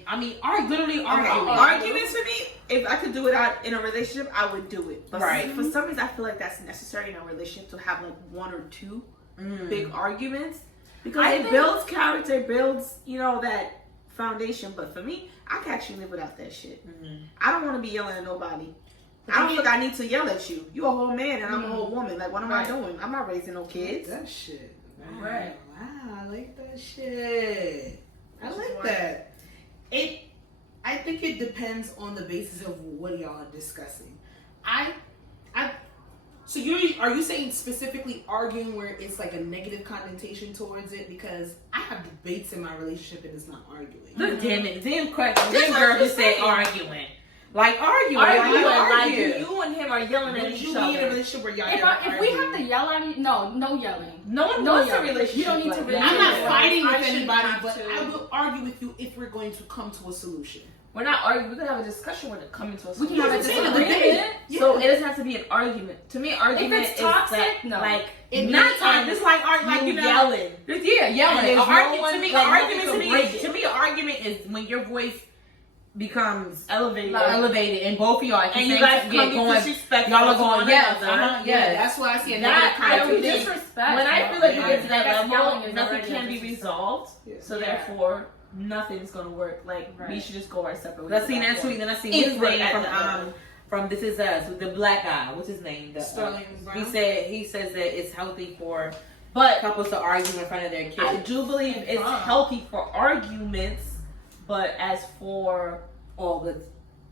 literally Okay, arguing. arguments for me, if I could do it out in a relationship, I would do it. But Right. for some reason, I feel like that's necessary in a relationship to have like one or two big arguments because I it think- builds character, it builds that foundation. But for me, I can actually live without that shit. I don't want to be yelling at nobody. I don't think I need to yell at you. You a whole man and I'm a whole woman. Like, what am I doing? I'm not raising no kids. That shit. Wow. Right. Wow, I like that shit. I Which is like why- that. I think it depends on the basis of what y'all are discussing. So are you saying specifically arguing where it's like a negative connotation towards it? Because I have debates in my relationship and it's not arguing. Look, damn it, them questions, That's them what girls I'm just said saying. arguing, like arguing, Arguing, like like you you and him are yelling at Would each you be in a other. relationship where y'all If we have to yell at each, no yelling. No one No wants a yelling. relationship. You don't need to like really- that. I'm not Yeah. fighting I with shouldn't anybody, have but to. I will argue with you if we're going to come to a solution. We're not arguing. We can have a discussion when it comes to a We can solution. have a That's what I'm saying, disagreement. So it doesn't have to be an argument. To me, argument it's is toxic, that, no. like not time. It's like arguing, like yelling. Yeah, yelling. And there's An no argument one- to me, like, argument nothing to can me, break it. to me, an argument is when your voice becomes Elevated. elevated, and both of y'all at the And same you guys time come get be going. disrespectful Y'all are to going, one yes, another. yes. That's why I see a That negative I don't connotation. think- Disrespect. When I feel like you Yeah. get to that That's level, yelling is nothing already can be disrespect. resolved. Yeah. So Yeah. therefore, nothing's gonna work. Like we Right. should just go our separate ways. I seen that at tweet, and I seen If his we're name at from that level. from This Is Us, the black guy. What's his name? Sterling Brown? He says that it's healthy for But couples to argue in front of their kids. I do believe it's healthy for arguments, but as for all the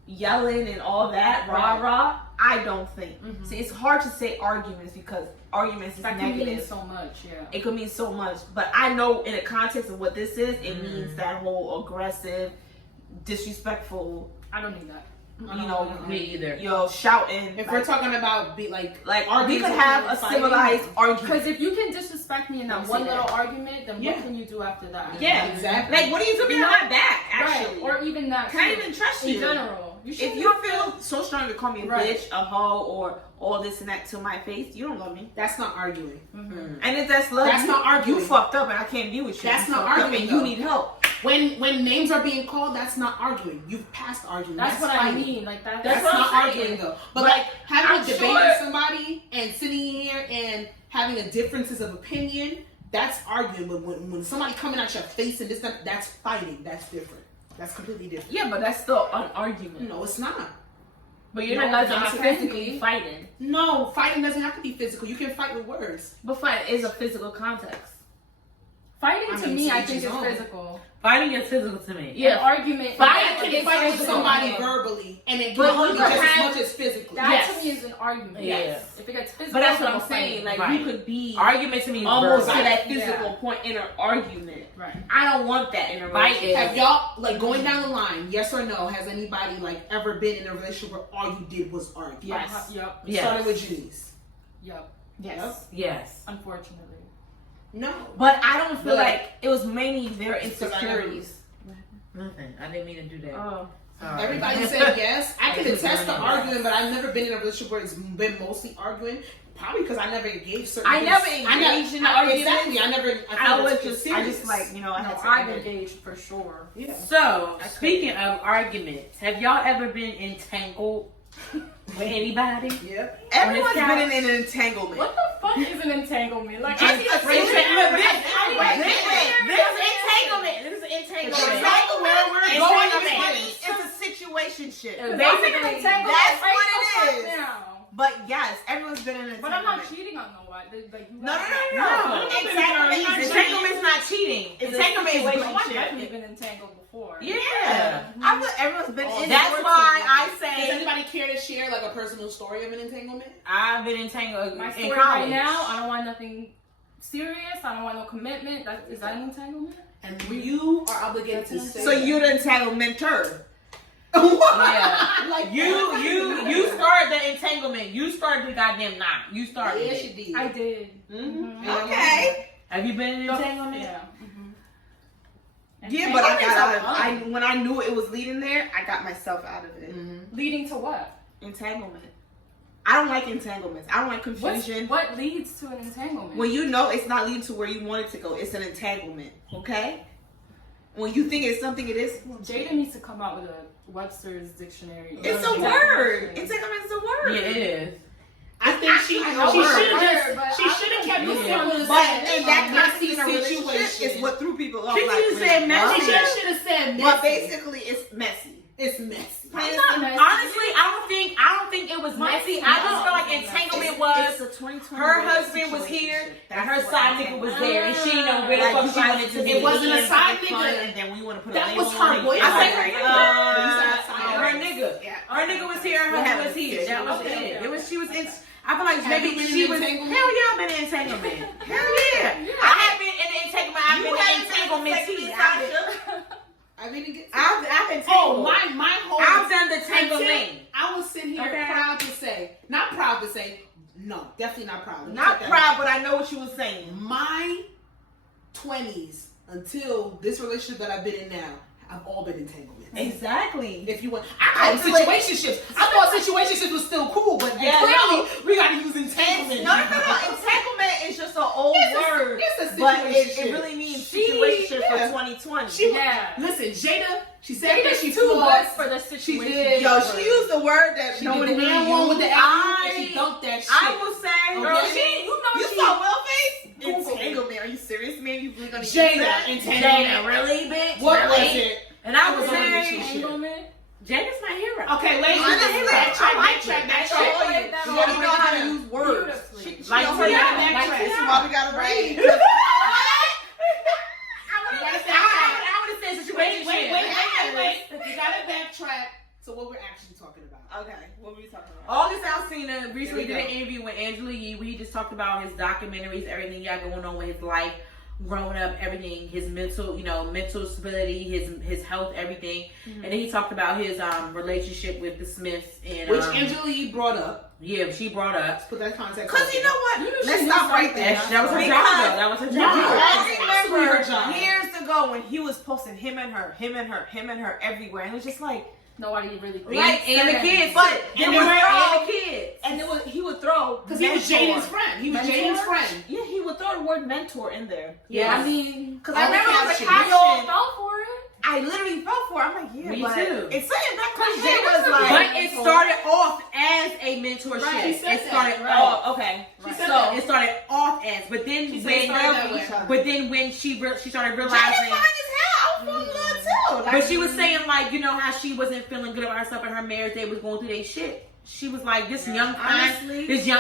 yelling and all that, rah. I don't think. See, it's hard to say arguments because arguments is That can mean negative. so much, yeah. It could mean so much, but I know in the context of what this is, it means that whole aggressive, disrespectful. I don't need that. Me either. Shouting. If we're talking about like we could have a civilized argument. Because if you can disrespect me in that one little argument, then Yeah. what can you do after that? Yeah, exactly. Like, what are you doing behind my back? Right. Actually, Or even that. can I too. even trust in you? general? You If you feel so strong to call me a Right. bitch, a hoe, or all this and that to my face, you don't love me. That's not arguing. And if that's love, That's not arguing. You fucked up, and I can't deal with you. That's You not fucked up arguing, and you though. need help. When names are being called, that's not arguing. You've passed arguing. That's what fighting. I mean. Like that. That's what not I'm saying. arguing though. But But like having I'm a debate sure- with somebody and sitting here and having a differences of opinion, that's arguing. But when somebody coming at your face and this, that's fighting. That's different. That's completely different. Yeah, but that's still an argument. No, it's not. But you're No, not not physically fighting. No, fighting doesn't have to be physical. You can fight with words. But fight is a physical context. Fighting I to mean, me, to I each think his is own. physical. Fighting is physical to me. Yeah. An argument. Fighting I can can fight with physical. somebody verbally, and it But can you hurt could just as have- much as physically. That Yes. to me is an argument. Yeah. Yes. If it gets physical, But that's what then I'm we're saying. fighting. Like, Right. you could be Argument to me is almost verbal. to that Yeah. physical point in an argument. Right. I don't want that in a Fight relationship. Have y'all, like, going down the line, yes or no, has anybody, like, ever been in a relationship where all you did was argue? Yes. Yep. Yes. Starting with Janiece. Yep. Yes. Yes. Unfortunately. No. But I don't feel But- like it was mainly their Because I never- insecurities. Nothing. I didn't mean to do that. Oh. Sorry. Everybody said yes. I can I just attest to learned arguing, but I've never been in a relationship where it's been mostly arguing. Probably because I never engaged certain I things. never engaged in arguments. Exactly. I never. I was took it just, serious. like, I No, had to I've end it. engaged for sure. Yeah. So, speaking of arguments, have y'all ever been entangled with anybody? Yep. Everyone's On been this in an entanglement. What the fuck is an entanglement? Like, Just I a think entanglement. This is entanglement. This is entanglement. We're Going going to in. it's a situationship. Basically, that's what it is. Now. But yes, everyone's been in an But I'm not entanglement. cheating on nobody. Like, you No. No. Entanglement's not cheating. Entanglement is I've relationship. definitely been entangled before. Yeah. I feel everyone's been in. That's it. why I Does say anybody care to share like a personal story of an entanglement? I've been entangled My in story college. right now, I don't want nothing serious. I don't want no commitment. Is that an entanglement? And you are obligated to say. So you're the entanglementer. Yeah. Like You started the entanglement. You started the goddamn knot. You started Yes, it. you did. I did. Mm-hmm. Okay. Have you been in an entanglement? Yeah. Yeah, but I got out of Entanglements are when I knew it was leading there, I got myself out of it. Mm-hmm. leading to what? Entanglement. I don't like entanglements. I don't like confusion. What leads to an entanglement? When you know it's not leading to where you want it to go, it's an entanglement. Okay? When you think it's something, it is. Jada needs to come out with a Webster's dictionary. It's a word. Entanglement is a word. Yeah, it is. I think she know should her have word, but kept it Yeah. simple and But said in that messy kind of situation situation. is what threw people off. She like, should have said what? messy. She should have said messy. But basically, it's messy. It's messy. Plain not and messy. Honestly, I don't think it was messy. I just feel like entanglement was It's a 2020 her husband was here and her side nigga was there, and she didn't know where the Like, fuck you she guys wanted to just be. It wasn't a side fun, nigga. and then we want to put That a was label on her it. boyfriend. I said Right. her nigga. Yeah. Her nigga was here. Her husband was here. That was Okay. it. It was. She was in. I feel like Have maybe you been she in was. entanglement? Hell yeah, I've been in entanglement. Hell yeah. I have been in entanglement. I've been in entanglement too. I didn't get. I've been Oh, tangled. my whole. I've done the tangling. I will sit here Okay. proud to say, not proud to say, no, definitely not proud. Let me Not take that proud, but I know what you were saying. My 20s until this relationship that I've been in now, I've all been entanglements. Exactly. If you want, I call it situationships. I thought situationships was still cool, but Yeah, clearly we got to use entanglement. No. Entanglement is just an old word. It's a But it situationship. really means She- situationship yeah. for 2020. She, Yeah. Listen, Jada, she said that Jada's she too flaws. good for the She situation. did. Yo, she used the word that She no did one the really man one with the used. L, and she dunked that shit. I will say, Girl, okay. she- You saw Will Face? Google it. Entanglement. Are you serious, man? You really gonna use Jada, that? entanglement. really, bitch? What Really? was it? And I It was was on saying, the shit. Entanglement. Jada's my hero. Okay, ladies, Honestly, backtrack, I like backtrack, it. backtrack. Show you. That She all already know how to together. use words. Beautifully. She Like knows how to Tiana, backtrack. like This is Tiana. why we gotta read. You gotta I would have said situation. Wait. You gotta backtrack August Alsina recently did an interview with Angela Yee where he just talked about his documentaries, everything he got going on with his life, growing up, everything, his mental, mental stability, his health, everything. And then he talked about his relationship with the Smiths and which Angela Yee brought up. Yeah, she brought up. Let's put that context. Because you know what? Let's stop right there. That was her job. That was her job. I remember years ago when he was posting him and her everywhere, and it was just like nobody really and the kids, but and the kids, and he would throw because he was Jaden's friend. He was Jaden's friend. Yeah, he would throw the word mentor in there. Yeah, I mean, because I remember the we all fell for it. I literally fell for it. I'm like, yeah, me but too. It's saying that because Jay was like, but it started off as a mentorship. Right, it started oh, okay. She said So that. it started off as, but then when she started realizing, Jay fine as hell. I was falling in love too. but she was saying like, how she wasn't feeling good about herself in her marriage. They was going through their shit. She was like, this young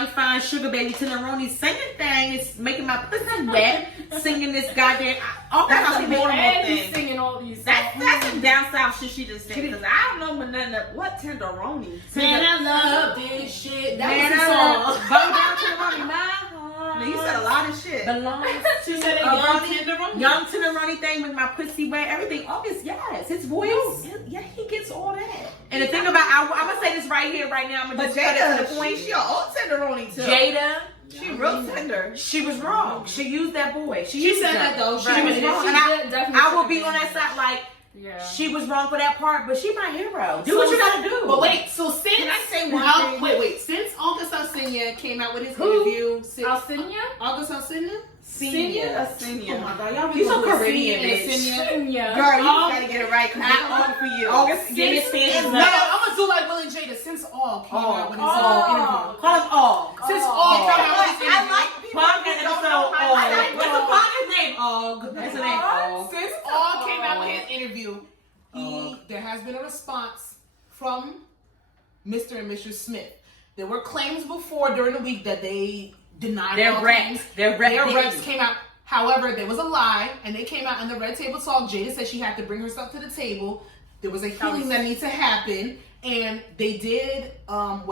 fine sugar baby Tenderoni singing thing is making my pussy wet. Singing this goddamn. That's a horrible And thing. he's singing all these. That's some down south shit she just said. Because I don't know nothing of what tenderoni. Man, I love this shit. That Man, was I the song. Go down to the money, my heart. You said a lot of shit. Belongs to She said a young tenderoni thing with my pussy wet, everything. August, yes, his voice. Yeah, he gets all that. And the thing about, I'm gonna say this right here, right now. I'm gonna But just cut it to Jada, the point. she an old tenderoni too. Jada, She real tender. she was wrong. She used that boy. She She used said him. that though. She Right. was She wrong. And I will be on that side like, Yeah. she was wrong for that part, but she my hero. Do what you gotta do. But wait, so since Can I say one thing? wait, since August Alsina came out with his Who? interview, Alcinia? August Alsina? Senior. Oh my god, y'all You so really Caribbean, Senior, bitch. Senior. Alcinia. Girl, you gotta get it right because I'm all for you. August, give me stands No, up. I'm gonna do like Will and Jada. Since all came out with his interview. Call him all. Since all came out with his interview. I like people Podcast who don't episode know how Og. to like What's the podcast name? Og. That's the name. Og. Since all came out with his interview, there has been a response from Mr. and Mrs. Smith. There were claims before during the week that they denied Their all reps. claims. Their reps came out. However, there was a lie, and they came out in the Red Table Talk. Jada said she had to bring herself to the table. There was a healing that needs to happen, and they did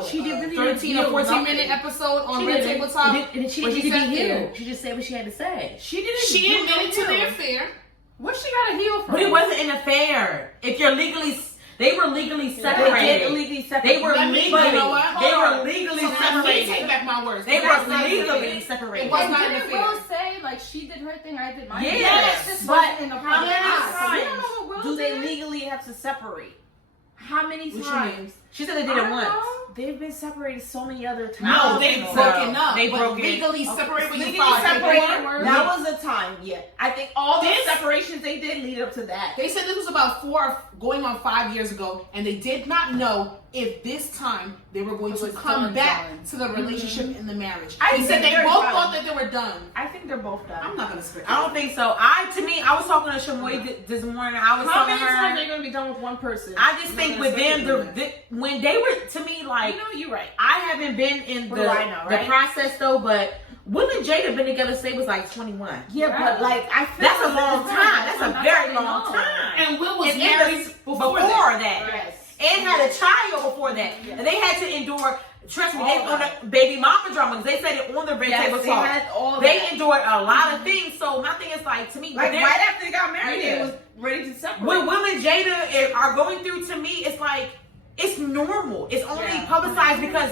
She did really 13 or heal 14-minute nothing. episode on Red Table Talk. And she where didn't need to said be that healed. She just said what she had to say. She didn't. She admitted to the affair. What she gotta heal from? But it wasn't an affair. If you're legally, they were legally They separated. did legally separate. They were Let me- legally. you know what? They Hold were on. legally So let me take separated. back my words. They That's were not an legally affair. separated. It was And not an didn't affair. Will say like she did her thing, I did mine? Yes, This but wasn't in the how many podcast. We don't times know what Will do they did. legally have to separate? How many What you times? mean? She said they did I it don't once. know. They've been separated so many other times. No, they've No. broken up. They but broke it. legally separated when you Legally filed separated. paperwork. That was the time. Yeah, I think all the This- separations they did lead up to that. They said this was about 5 years ago, and they did not know if this time they were going It to was come done. back to the relationship in the marriage. I They think said they they're both done. thought that they were done. I think they're both done. I'm not gonna speak. I don't think so. To me, I was talking to Shamoy this morning. I was How talking many to her. times are they gonna be done with one person? I just I'm think not with gonna them, speculate when they were, to me, like, you know, you're right. I haven't been in What do I know, the right? process though, but Will and Jada been together since they was like 21. Yeah, but like I feel That's a like long time. That's a very long long. time. And Will was And married before that. Yes. And had a child before that. And they had to endure, trust me, they on the baby mama drama. They said it on the Red Table they Talk. had all They that. endured a lot of things. So my thing is like, to me, Like they're- right after they got married, Yeah. they was ready to separate. what Will and Jada are going through, to me, it's like, it's normal. It's only Yeah. publicized because,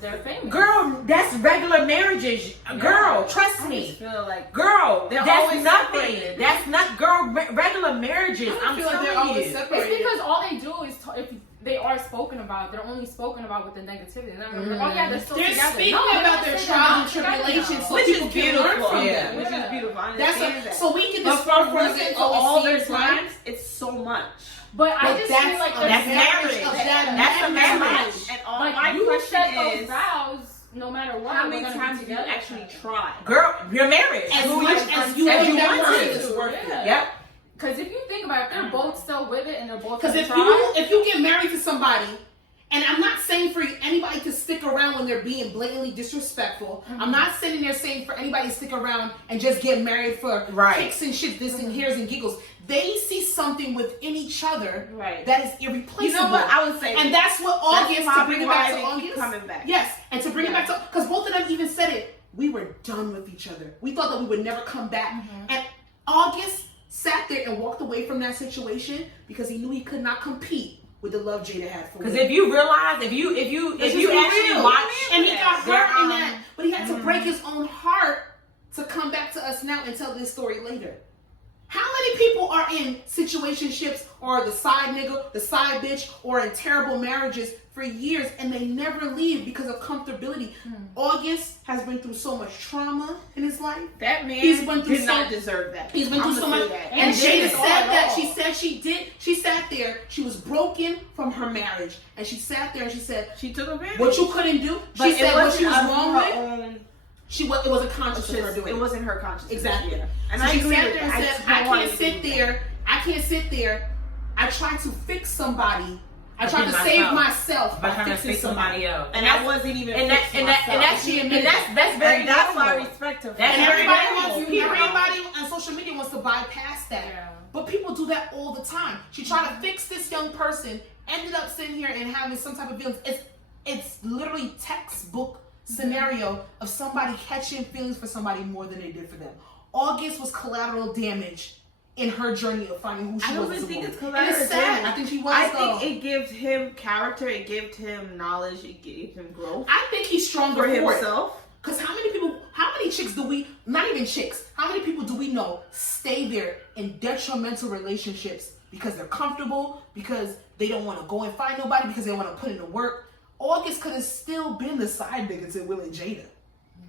They're famous. girl, that's regular marriages. Girl, trust I me. just feel like Girl, They're that's always nothing. separated. That's not, girl, regular marriages. I I'm feel like they're telling always you. separated. It's because all they do is if they are spoken about, they're only spoken about with the negativity. They're not like, oh yeah, they're still They're together. speaking No, about their they're trials and not together tribulations, now. so which people is can learn beautiful. from Yeah, them. which Yeah. is beautiful. I That's understand that. so we can But just for listen listen to to all their overseas, right? times, it's so much. But I But just that's feel like a there's That's marriage marriage. of that That's a marriage. marriage. And all like my you question set those is, vows no matter what. how we're many gonna be times do you together. actually try? Girl, you're married. As Who much you- as you as think you that want person to. is worth it. Yeah. Yep. Because if you think about it, if they're both still with it and they're both Because gonna if try, you get married to somebody, and I'm not saying for anybody to stick around when they're being blatantly disrespectful. I'm not sitting there saying for anybody to stick around and just get married for kicks and shit, this and hears and giggles. They see something within each other that is irreplaceable. You know what I would say, and that's what August, to bring it back to August, August. coming back. Yes, and to bring it back to, because both of them even said it. We were done with each other. We thought that we would never come back. And August sat there and walked away from that situation because he knew he could not compete with the love Jada had for him. Because if you realize, if you actually watch, and he got hurt in that, but he had to break his own heart to come back to us now and tell this story later. How many people are in situationships or the side nigga, the side bitch, or in terrible marriages for years and they never leave because of comfortability? August has been through so much trauma in his life. That man did not deserve that. He's been through so much. And Jada said that. She said she did. She sat there. She was broken from her marriage. And she sat there and she said, she took advantage. What you couldn't do. But she said what she was wrong with. It wasn't conscious of her doing it. It wasn't her conscious. Exactly. Yeah. And so I she agree sat with there and that. said, I can't sit there. I tried to fix somebody. I tried to save myself by fixing somebody else. And I wasn't even that's very that's why I respect her. And everybody on social media wants to bypass that. Yeah. But people do that all the time. She tried to fix this young person, ended up sitting here and having some type of feelings. It's literally textbook scenario of somebody catching feelings for somebody more than they did for them. August was collateral damage in her journey of finding who she was. I don't think it's And collateral it's sad. damage. I think she was. I think it gives him character. It gives him knowledge. It gives him growth. I think he's stronger for for himself. Because how many chicks do we, not even chicks, how many people do we know stay there in detrimental relationships because they're comfortable, because they don't want to go and find nobody, because they want to put in the work? August could have still been the side nigga to Will and Jada.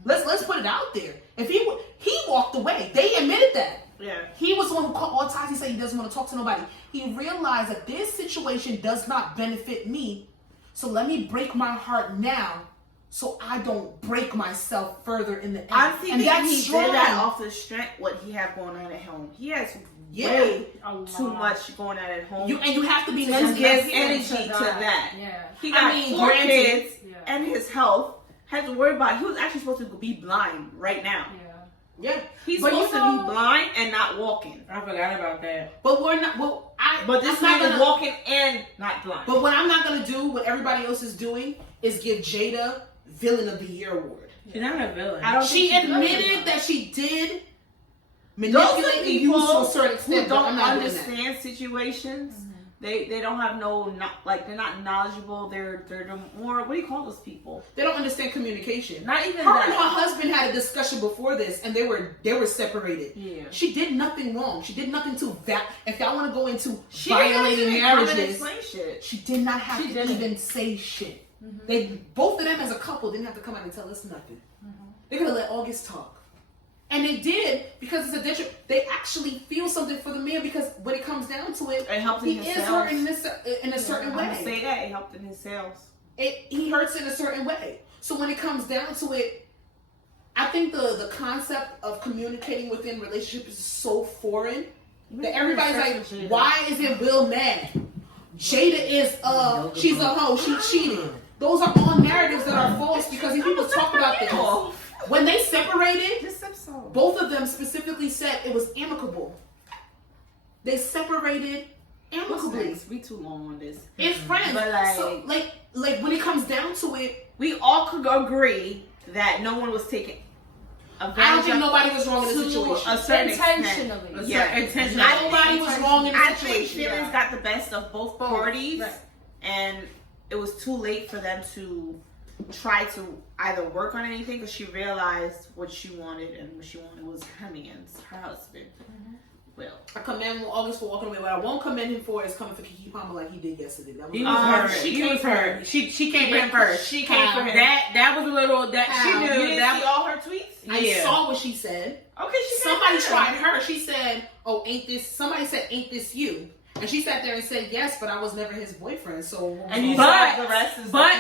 Let's put it out there. If he walked away, they admitted that. Yeah. He was the one who called all ties. He said he doesn't want to talk to nobody. He realized that this situation does not benefit me, so let me break my heart now, so I don't break myself further in the end. I think and that that's he strong. did that off the strength what he had going on at home. He has way too much going on at home. You have to be to give energy to that. Yeah. He got 4 kids Yeah. and his health had to worry about. He was actually supposed to be blind right now. Yeah. He's supposed to be blind and not walking. I forgot about that. But we're not. But this man is walking and not blind. But what I'm not gonna do, what everybody else is doing, is give Jada Villain of the Year award. She's not a villain. She admitted that she did manipulate and use to a certain extent. Who don't understand situations. They don't have they're not knowledgeable. They're more, what do you call those people? They don't understand communication. Not even her that. and her husband had a discussion before this, and they were separated. Yeah. She did nothing wrong. She did nothing to that. If y'all want to go into She violating marriages, shit. she did not have to even say shit. They both of them as a couple didn't have to come out and tell us nothing. They're gonna let August talk. And they did, because it's a detriment. They actually feel something for the man, because when it comes down to it, helped he in his is sales. hurt in a certain way. I'm gonna say that it helped in his sales. He hurts in a certain way. So when it comes down to it, I think the concept of communicating within relationships is so foreign that everybody's like, why isn't Will mad? Jada is she's a hoe, she cheated. Those are all narratives that are false, because if people talk about this, when they separated, both of them specifically said it was amicable. They separated amicably. We too long on this. It's friends. But like when it comes down to it, we all could agree that no one was taking advantage. I don't think nobody was wrong in the situation. A certain Intentionally. extent. Yeah, intentionally. Nobody was wrong in the I situation. think feelings got the best of both parties, and it was too late for them to try to either work on anything, because she realized what she wanted, and what she wanted was her man's, her husband. Will. I commend August for walking away. What I won't commend him for is coming for Keke Palmer like he did yesterday. That was She came for him. She came for him first. She came for him. That was a little she knew. You didn't see all her tweets? I saw what she said. Okay, somebody tried her. She said, "Oh, ain't this?" Somebody said, "Ain't this you?" And she sat there and said, yes, but I was never his boyfriend. So, and you but said the rest is but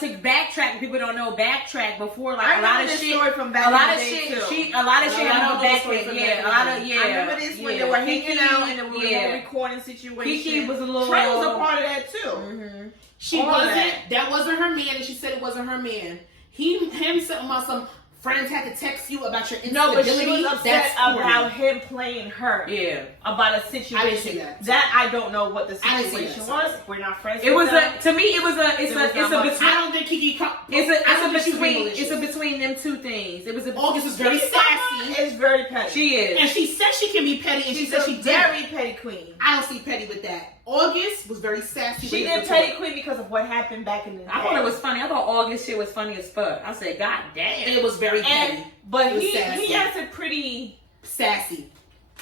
to backtrack, people don't know before, like I a lot know of this shit, story from back a lot in of the day shit, too. a lot of shit I I know know back the story then, from yeah, back a lot then. of, yeah. I remember this when they were hanging out and the yeah. recording situation. Kiki was a little. Trey was a part of that too. Mm-hmm. She All wasn't. That wasn't her man, and she said it wasn't her man. Him said about some friends had to text you about your No, instability. but she was upset about him playing her. Yeah. About a I didn't see situation that. I don't know what the I didn't see situation that. was. We're not friends. It was with them. to me. It was a. It's a between. I don't think Kiki. It's a between them two things. It was a. August is very sassy. It's very petty. She is. And she said she can be petty, and she She's said a she did. very petty queen. I don't see petty with that. August was very sassy. She with did his petty retort. queen because of what happened back in the day. I thought it was funny. I thought August shit was funny as fuck. I said, God damn. It was very petty. But It was he sassy. answered pretty. Sassy.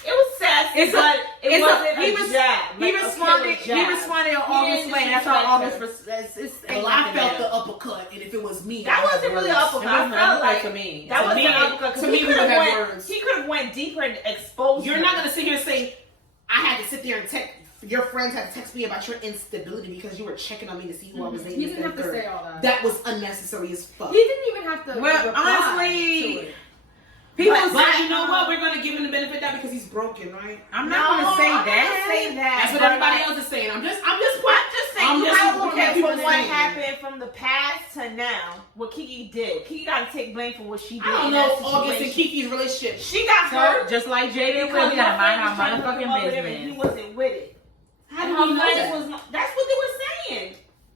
It was sassy, It's a- but it it's a- wasn't he a was- jab. He like a responded. killer He jab. responded in He August didn't way. That's how disrespect August. Well, I felt the uppercut, and if it was me, That wasn't really an uppercut. I felt like for me. that To was me- an uppercut. 'Cause to me, he we could would have have went. words. He could have went deeper and exposed. You're her. not gonna sit here and say, I had to sit there and text. Your friends had to text me about your instability because you were checking on me to see who I was dating. He didn't have to say all that. That was unnecessary as fuck. He didn't even have to. Well, reply honestly, to it. People But say, you know what? We're gonna give him the benefit of that because he's broken, right? I'm not gonna say I'm that. not gonna say that. That's what but everybody like, else is saying. I'm just I'm just saying I'm you just have to look reporting at people from what saying. happened from the past to now. What Kiki did. Kiki got to take blame for what she did. I don't in know that August and situation. Kiki's relationship. She got So, hurt. just like Jada and because Will, we gotta her mind friend our was trying to hook him up with him and He motherfucking business. wasn't with it. How And do her you know friends that? was. That's what they were saying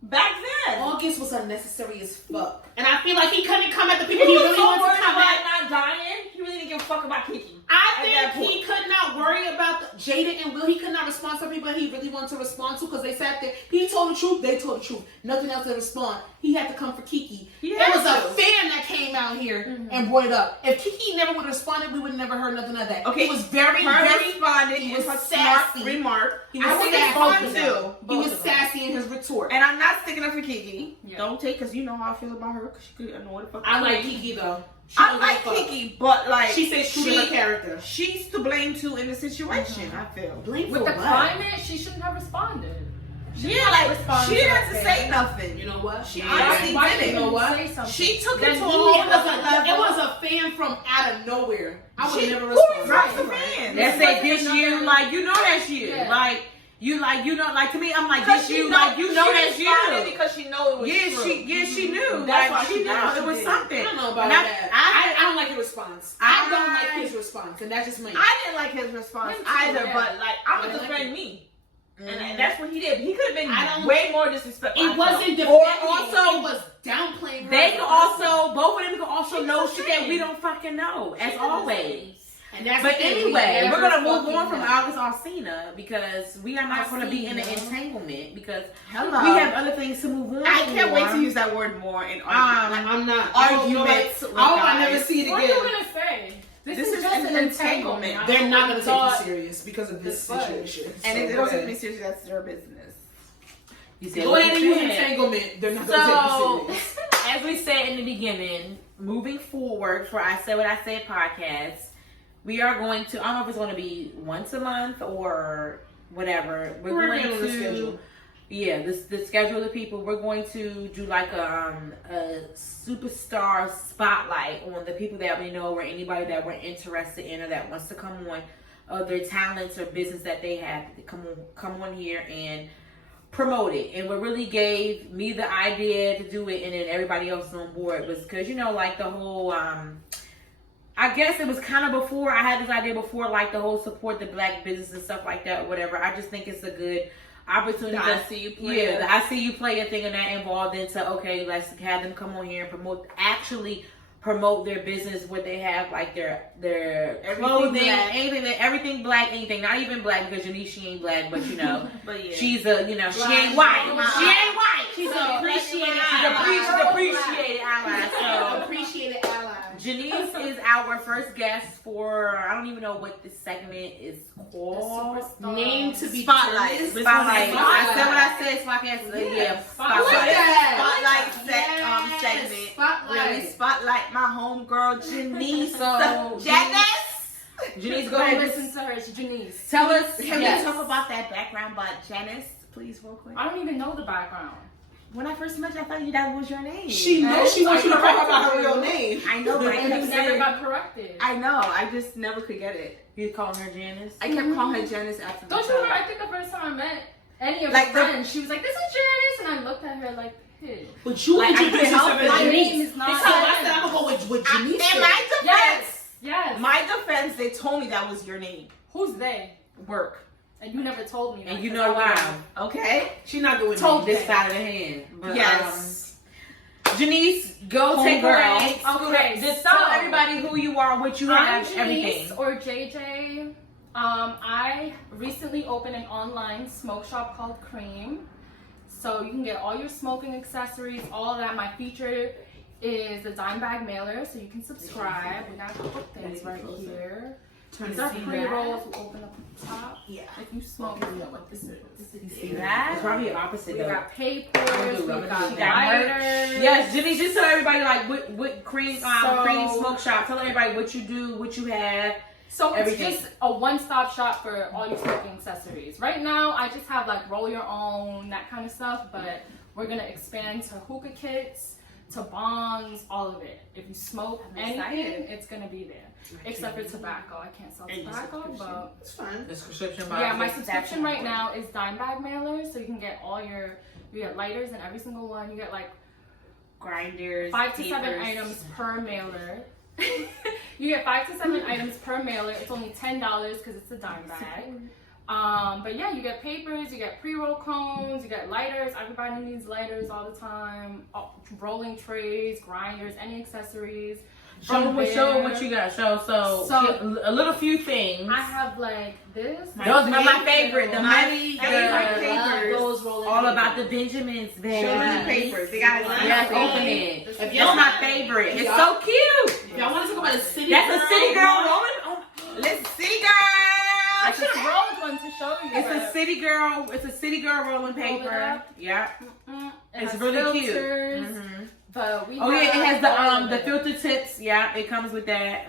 back then. August was unnecessary as fuck, and I feel like he couldn't come at the people He he was really so wanted worried to come about at. not dying. He really didn't give a fuck about Kiki. I that think he could not worry about Jada and Will. He could not respond to people he really wanted to respond to because they sat there. He told the truth. They told the truth. Nothing else to respond. He had to come for Kiki. He It had was a to. fan that came out here and brought it up. If Kiki never would have responded, we would have never heard nothing of that. Okay, He was very, Her very. responded he in was her sassy. smart remark. He was I think sassy. it's fun too. He was sassy in his retort. And I'm not sticking up for Kiki. Yeah. Don't take, because you know how I feel about her. Because she could annoy the fuck I out of like me. Kiki though. She I don't like give a fuck. Kiki, but like She said true to her character. She's to blame too in the situation. I feel. Blame With for the what? climate, she shouldn't have responded. Yeah, like respond she to didn't that have to thing. say nothing. You know what? She I honestly Why didn't. didn't You know what? say something? She took Then it to a he- whole it was other a- level. It was a fan from out of nowhere. I would She- never who respond. drops the fan? That said, this you, like, you know that's you. Yeah. Like, you know, like, to me, I'm like, Because this you, like, you know she that's responded you. because she know it was Yeah, true. she knew. That's Like, why she she did knew what she it was did. something. I don't know about And that. I I don't like his response. I don't like his response, and that's just me. I didn't like his response Him too, either, yeah. but like I'm I gonna like defend it. me. And that's what he did. He could have been I don't- way more disrespectful. It wasn't defending. Or also- it was downplaying her. They as can a also, both of them can also She know was shit that saying. we don't fucking know, as always. And that's But the thing, we anyway, never we're gonna move fucking on from know. August Alsina because we are not gonna be in an Alsina. entanglement because Hello. we have other things to move on. I can't wait to for. use that word more in I'm not. arguments. with I hope I guys. never see it What are you again. gonna say? This is is just an an entanglement. entanglement. They're not gonna take Thought- you serious because of this the fudge. situation. And So if they go don't take ahead. me seriously, that's their business. You said Go what ahead and you use said. entanglement. They're not gonna take you serious. As we said in the beginning, moving forward for I Said What I Said podcast, we are going to, I don't know if it's going to be once a month or whatever. We're going handling the to, schedule. yeah, the schedule of the people. We're going to do like a superstar spotlight on the people that we know or anybody that we're interested in or that wants to come on, their talents or business that they have to come on here and promote it. And what really gave me the idea to do it and then everybody else on board was because, you know, like the whole, I guess it was kind of before, I had this idea before, like the whole support the black business and stuff like that, or whatever. I just think it's a good opportunity. The I See You Player. Yeah, the I See You Player thing and that involved into, okay, let's have them come on here and actually promote their business, what they have, like their Everything clothing, black. everything black, anything, not even black because Janiece, she ain't black, but you know, But yeah. she's a, you know, she Black. ain't white. Black. She ain't white. She's So, an appreciated, black. appreciated ally. So Appreciated ally. Janiece is our first guest for, I don't even know what this segment is called. Name to be Spotlight. determined. Spotlight. I said what I Spotlight. said, so I can Yeah. Spotlight. Look at that. Spotlight segment. Spotlight. Where we spotlight my homegirl Janiece. So, Janiece. Janiece, go Go ahead. listen to her. It's Janiece. Tell us. Can Yes. we talk about that background by Janiece, please, real quick? I don't even know the background. When I first met you, I thought that was your name. She knows she wants you to call her by her real name. I know, but I And kept you never saying, got corrected. I know, I just never could get it. You calling her Janice? I kept calling her Janice after the Don't you show. remember? I think the first time I met any of Like her the- friends, she was like, "This is Janice," and I looked at her like, "Hey." But you Like, I introduced can't help yourself it. as My Janice. name is not Because I Janice. said I'm gonna go with Janice. In my defense, Yes. my defense, they told me that was your name. Who's they? Work. And you never told me that. And you 'cause know I why? Okay. She's not doing Told that. This side of the hand. But, Yes. Janice, go Home take girl. away. Okay, Just so- tell everybody who you are, what you I'm have, Janiece, everything. or JJ. I recently opened an online smoke shop called Creme. So you can get all your smoking accessories, all of that. My feature is the dime bag mailer, so you can subscribe. We got a couple things right here. Turn These it are to pre-rolls. We open up the top. Yeah. If you smoke, you know what this is. See that? It's probably opposite We though. got papers. We I'm gonna got do that. lighters. Yes, Janice, just tell everybody like what Creme So- Creme Smoke Shop. Tell everybody what you do, what you have. So it's Everything. just a one-stop shop for all your smoking accessories. Right now, I just have like roll your own, that kind of stuff, but we're gonna expand to hookah kits, to bongs, all of it. If you smoke I'm anything, excited. it's gonna be there. Except for tobacco. I can't sell And your tobacco, subscription. but It's fine. The subscription yeah, box. my subscription right now is dime bag mailers, so you can get all your, you get lighters in every single one. You get like Grinders. 5 to 7 papers. items per mailer. You get 5 to 7 items per mailer. It's only $10 because it's a dime bag. But yeah, you get papers, you get pre-roll cones, you get lighters. Everybody needs lighters all the time. Rolling trays, grinders, any accessories. Show From what there, what you got. So So- a little few things. I have like this. Those are my favorite. The My money, favorite the, papers. Those rolling all papers. about the Benjamins, baby. Show me the papers. They got a Yes, line. open it. If That's y'all- my favorite. if It's y'all- so cute. If y'all want to talk about a city That's girl, a city girl rolling. Oh, Let's see, I girl. just rolled one to show you. it's a city girl. It's a city girl rolling Roll it paper. up. Yeah, It it's has really filters, cute. Mhm. But we Oh yeah, it has all of the it. filter tips. Yeah, it comes with that.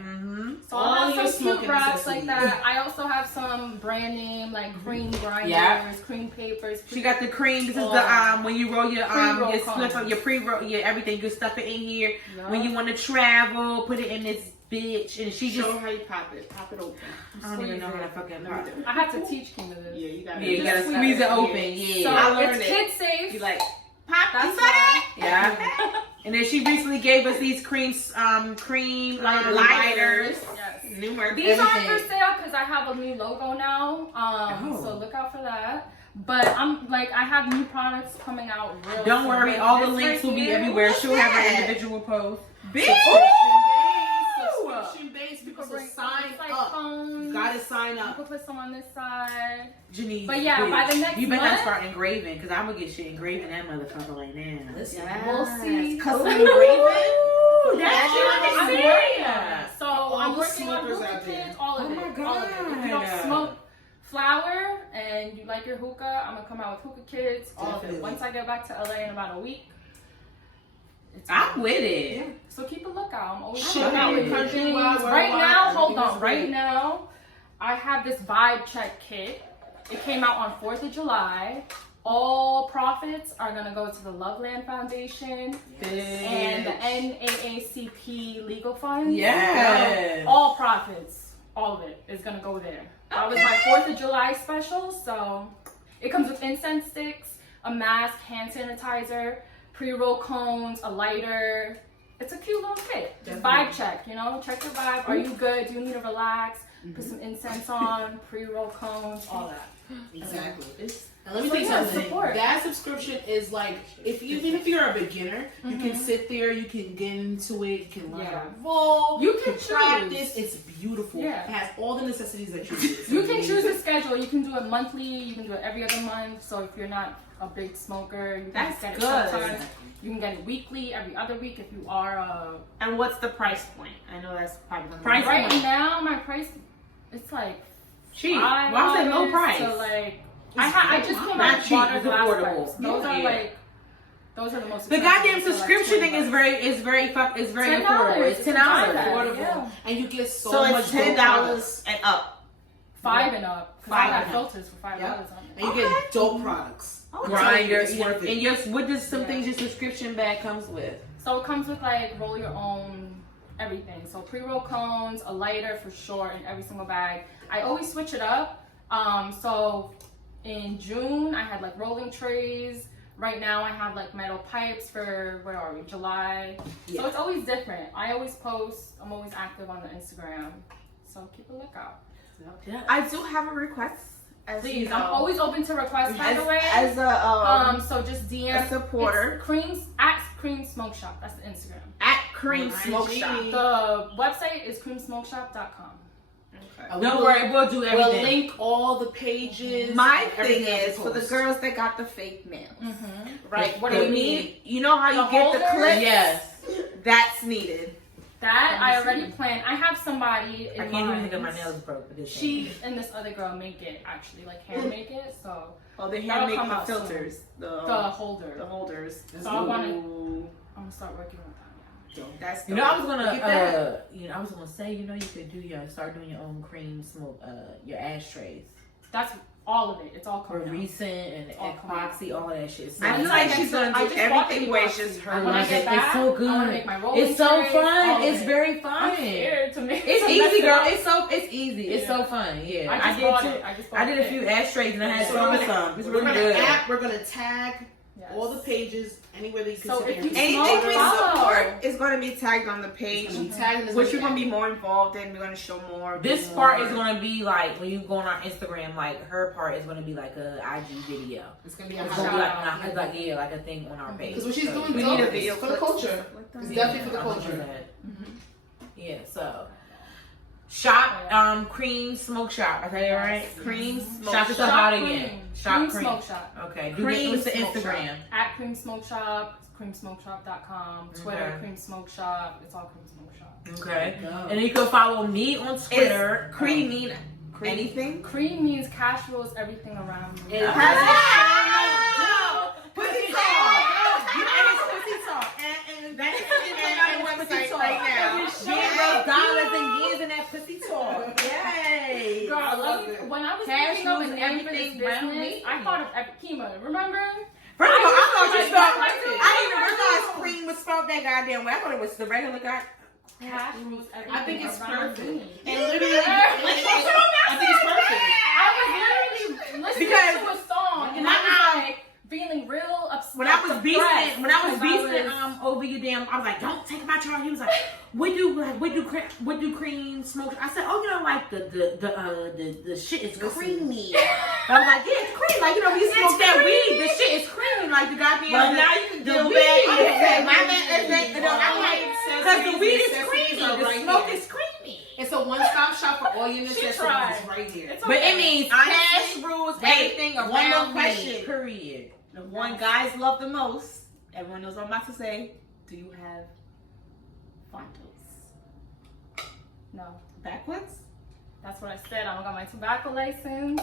So all I your have some cute smoking wraps like necessities. that. I also have some brand name like cream grinders, Yeah. cream papers. She got the cream. This is Oh. the when you roll your Pre-roll your slip cones. up your pre-roll your everything. You stuff it in here. Yeah. When you want to travel, put it in this bitch, and she just Show how you pop it. Pop it open. I don't even know how to fucking pop it. I had to teach Keema this. Yeah, you got Yeah, you gotta Just squeeze it squeeze open. So Yeah, I learned it's it. kid safe. You like pop. That's You saw why. that? yeah. And then she recently gave us these cream lighters. Yes. New merch. These aren't Everything. for sale because I have a new logo now. Oh. So look out for that. But I'm like I have new products coming out real Don't soon. worry, Like all the this links right will be here. everywhere. What's She'll have that? her individual post. Big. Subscription based. People Bring sign like up. cones. Gotta sign You up. can put some on this side. Janiece, But yeah, by the next you better month- start engraving because I'm gonna get shit engraving that motherfucker right now. Listen, We'll see. Custom Ooh, engraving. that's I'm what working I'm on it. So I'm the working on smokers hookah out there. kits, all of Oh it. my All of it. If you God. don't smoke flower and you like your hookah, I'm gonna come out with hookah kits, all of Definitely. it. Once I get back to LA in about a week. It's I'm with it. Yeah. So keep a lookout. I'm always Ship coming out with it. new Countrywide, things. worldwide, Right now, hold everything on. is Right great. now, I have this vibe check kit. It came out on 4th of July. All profits are gonna go to the Loveland Foundation and the NAACP legal funds. Yes. All profits, all of it is gonna go there. That was my 4th of July special. So it comes with incense sticks, a mask, hand sanitizer, pre-roll cones, a lighter. It's a cute little kit. Just vibe check, you know, check your vibe. Are you good? Do you need to relax? Put some incense on, pre-roll cones, all that. Exactly. It's And let me So tell you yeah, something. support. That subscription is like, even if you're a beginner, you can sit there, you can get into it, you can learn Yeah. how to roll, You can practice. choose. It's beautiful. Yeah. It has all the necessities that you need. You can choose a schedule. You can do it monthly. You can do it every other month. So if you're not a big smoker, you can That's just get it good. sometimes. You can get it weekly, every other week if you are a... And what's the price point? I know that's probably the Price Right point. now, my price, it's like Cheap. Well, I say low $5 price. to like... I just came Not out with cheap, water it's glass affordable. cups. Those are Yeah. like Those are the most. The expensive. goddamn So, subscription like, thing is very $10. affordable. It's $10. affordable, Yeah. and you get so So much it's dope $10 products. and up. 5 and up. 'Cause I $5 got and filters for $5 Yep. on And it. you get dope products. Grinder, It's worth it. and yes, what does some Yeah. things your subscription bag comes with? So it comes with like roll your own everything. So pre-roll cones, a lighter for sure in every single bag. I always switch it up. So in June I had like rolling trays. Right now I have like metal pipes for, where are we, July. Yeah. So it's always different. I always post, I'm always active on the Instagram. So keep a lookout. Yeah. I do have a request. As Please, you know, I'm always open to requests, by the way. As a So just DM a supporter. It's Creme Smoke Shop. That's the Instagram. at Creme On Smoke IG. Shop. The website is cremesmokeshop.com. Don't worry, we'll do We'll everything. link all the pages. My thing everything is for the post. girls that got the fake nails. Right. What do They you need, need? you know how The you get the holder? clips? Yes. That's needed. That I already planned. I have somebody in I can't even mind. think of my nails broke for this. She and this other girl make it actually, like hand make it. So Oh, they That'll hand make come the out soon. filters. the The holder. holders. That's So I want to. Ooh, I'm gonna start working on that. that's You know, I was Look at gonna, that. I was gonna say, you could start doing your own cream smoke, your ashtrays. That's all of it. It's all For coming out. recent and All epoxy, all of that shit. I feel Once like get she's to- gonna I do just bought the everything where it's epoxy. just her. When I love get it. back, It's so good. I want to make my rolling It's so trays, all fun. of It's it. very fun. I'm scared to make. It's to mess easy, it girl. up. It's easy. It's so fun. Yeah, I just did bought too. it. I just bought I did it. a few ashtrays and I had So some. we're It's gonna, really good. we're gonna tag Yes. all the pages anywhere that you can So sit if there you and Anything Smoke we follow. support is going to be tagged on the page, It's gonna be tagged and it's which gonna we're going to be be more involved in. We're going to show more. This do part more. is gonna be like when you go on our Instagram. Like her part is gonna be like a IG video. It's gonna be a It's gonna be highlight. like a thing on our page. Because what she's So, doing We dope need a is video for the clip. culture. Like that. It's definitely for the 100%. culture. Yeah. So shop Creme Smoke Shop. I tell you right. Cream Smoke Shop is Shop. so hot Cream. again. Cream Shop Cream. Smoke Shop. Okay. Creme What's the Smoke Instagram? At Creme Smoke Shop. Cremesmokeshop.com. Twitter. Okay. Creme Smoke Shop. It's all Creme Smoke Shop. Okay. Go. And then you can follow me on Twitter. Is cream mean anything? Cream means cash rules everything around me. It Has has Pussy talk. You know it's pussy talk. And that is on the website right now. Yeah, dollars and years in that pussy talk. Yay. Girl, I love let me, it. when I was Cash thinking of rules a name for this everything around business, me. I thought of Keema. Remember? First of all, I thought you spelled. I do. I didn't even realize cream was spelled that goddamn way. I thought it was the regular guy. Cash rules everything I think it's around perfect. me. And literally, I think it's perfect. I was literally listening Because to a song and I was like feeling real upset. When I was depressed beasting because I was- over you damn, I was like, don't take my charge. He was like, what do cream smoke? I said, oh, like the shit is creamy. I was like, yeah, it's creamy. Like when you smoke that weed, the shit is creamy. Like the goddamn. Well, now you can the deal weed. back. Yeah, my man is that. I'm like, because the weed is Necessities creamy, are the right smoke here. is creamy. It's a one-stop shop for all your She necessities tried. right here. It's But okay. it means Honestly, cash rules everything one around more question. me. Period. The one guys love the most. Everyone knows what I'm about to say. Do you have Fontos? No, Backwards? that's what I said. I don't got my tobacco license.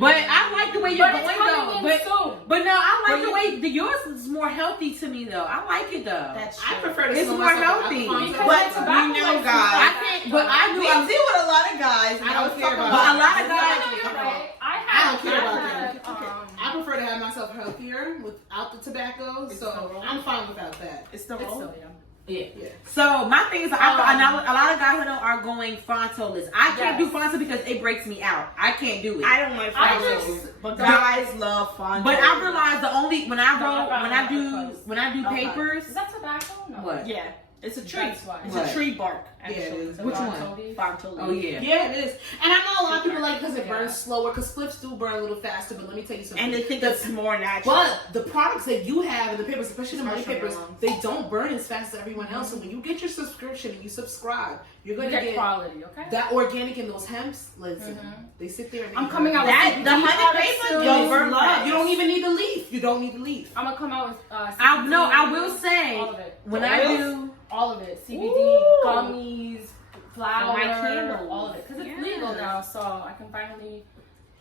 But I like the way you're But it's going though. coming in soon. But no, I like But the way yours is more healthy to me though. I like it though. That's I true. prefer to It's smoke more myself healthy. alcohol. Because But my tobacco we know license- guys. I can't. But I do. We deal with a lot of guys. I don't care about But a that. lot of No, guys. no, you're right. I don't care about that. that. I prefer to have myself healthier without the tobacco, so I'm fine without that. It's the It's roll. still, yeah. Yeah. Yeah. So my thing is, I know a lot of guys I know are going Fonto-less. I can't Yes. do Fonto because it breaks me out. I can't do it. I don't like I Fontos, just- but guys love Fontos. But I realize the only when I do Okay. papers. Is that tobacco? No. What? Yeah, it's a tree. That's why. It's What? a tree bark. Yeah, it Actually, is. Which one? Fonto. Oh yeah. Yeah, it is. And I know a lot of people like because it Yeah. burns slower, because spliffs do burn a little faster, but let me tell you something. And they think it's more natural. But the products that you have in the papers, especially the money Especially papers, the lungs. they don't burn as fast as everyone else. So when you get your subscription and you subscribe, you're You going to get get quality, okay? that organic in those hemps. Listen, Mhm. they sit there and they I'm coming out with That- CBD the honey products paper soon. don't burn love. fast. You don't even need the leaf. You don't need the leaf. I'm gonna come out with I will say all of it. when The I oils, do. all of it, CBD, Ooh. gummies, flour, For my candles. all of it, because it's Yes. legal now, so I can finally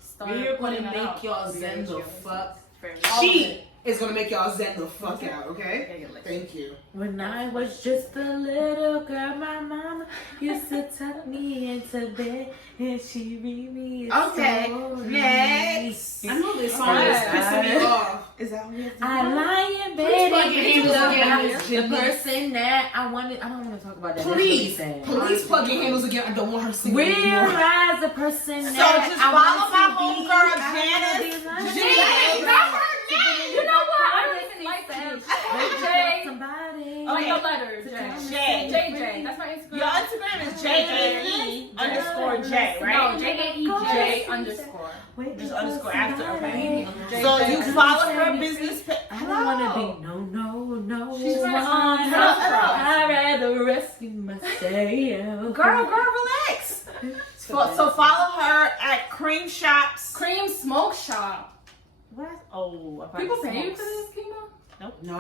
start We're putting gonna it make out. y'all zen the fuck. All of She it. is gonna make y'all zen the fuck out, okay? Thank you. When I was just a little girl, my mama used to tuck me into bed and she read me a Okay, story. next. I know this song is pissing me off. Is that what we have to do? I lie in bed Please plug and your dream handles about again. the person that I wanted. I don't want to talk about that. Please, That's what please plug your handles again. I don't want her singing we saying. anymore. Realize the person So that just I follow my want to be. homegirl, I Janice. wanna be Janice, like not her name. You know what? I don't even like Jay. Somebody. Like Okay. the letter Jay. JJ. That's my Instagram. Your Instagram is JAE_J, No, right? JAEJ_. Just underscore after, okay. J- So J- you follow her business page. I don't want to be no. She's one. hello. I'd rather rescue myself. Girl, relax. So follow her at Creme Shops. Creme Smoke Shop. What? Oh, I People thought pay you smokes. for this, Keema? No,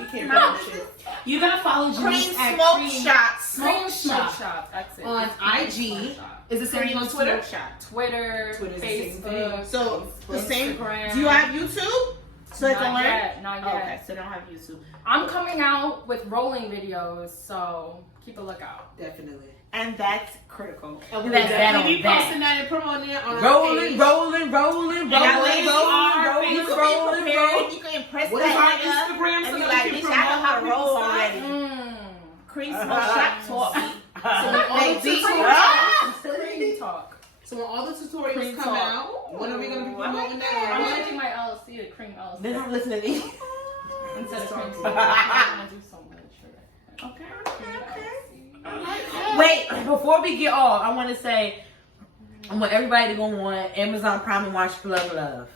you can't No. do shit. You gotta follow Creme Janiece at Smoke Creme Shops. Creme Smoke Shop. Shop. That's it. on Creme IG. Smoke Shop. Is the same Creme on Twitter? Smoke Shop. Twitter, Twitter's the same Facebook, So the same. Instagram. Do you have YouTube? So they can Not learn. yet, not yet. Okay, so they don't have YouTube. I'm coming out with rolling videos, so keep a lookout. Definitely. And that's critical. And we That's will that definitely on be that. posting that and promoting it on our Rolling, page. rolling. And that way you can be prepared. You can impress What is our that nigga Instagram so and be that like, we can bitch, I know how to promote roll our already. Creme Smoke Shop taught me. So when all the They tutorials, Cream talk. so when all the tutorials Cream come talk. out, when are we gonna be Ooh, I promoting like I'm that? changing my LLC to Cream LLC. They're not listening to me. Instead of Cream talk. I'm gonna do so much. Okay. Wait, before we get off, I want to say, I want everybody to go on Amazon Prime and watch Plug Love.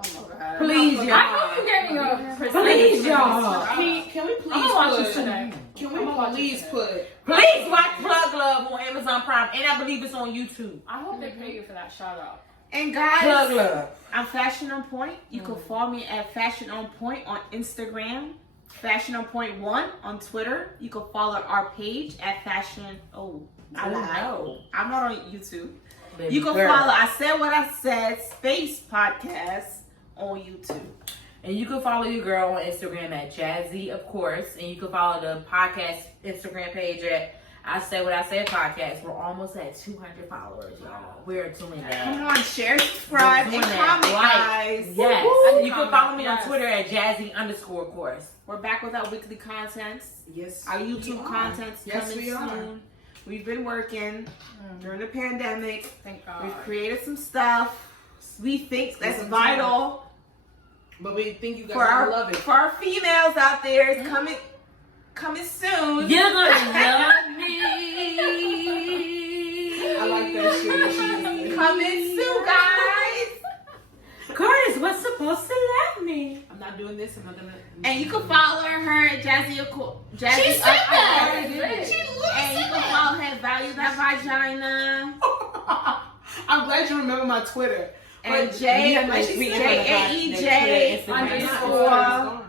Oh my god. Please, I y'all. hope you gave me a Please, y'all. Can we please I'm gonna watch this put? today. Can I'm gonna watch we it please today. put? Please watch Plug Love on Amazon Prime, and I believe it's on YouTube. I hope they pay you for that shout out. And Plug guys, Love. I'm Fashion On Point. You can follow me at Fashion On Point on Instagram. Fashion On Point 1 on Twitter. You can follow our page at Fashion. Oh, I lied. no. I'm not on YouTube. Baby You can girl. follow I Said What I Said Space Podcast on YouTube. And you can follow your girl on Instagram at Jazzy, of course. And you can follow the podcast Instagram page at I Say What I Said Podcast. We're almost at 200 followers, y'all. We're doing that. Come on, share, subscribe, We're and doing that. comment, Like, guys. yes. Woo-hoo. You can follow me on Yes. Twitter at Jazzy_, of course. We're back with our weekly content. Yes. Our we YouTube are. content's Yes, coming we are. soon. We've been working during the pandemic. Thank God. We've created some stuff. We think that's Some vital But we think you guys for our love it. for our females out there. It's coming soon. You're gonna love me. I like that shit. Coming soon, guys. Curtis, what's supposed to love me? I'm not doing this. I'm not gonna. And you can follow her at Jazzy. Jazzy. She said that. I already did. And you can follow her at Value That Vagina. I'm glad you remember my Twitter. And But J have my tweet in front of my- JAEJ Twitter, Instagram. underscore.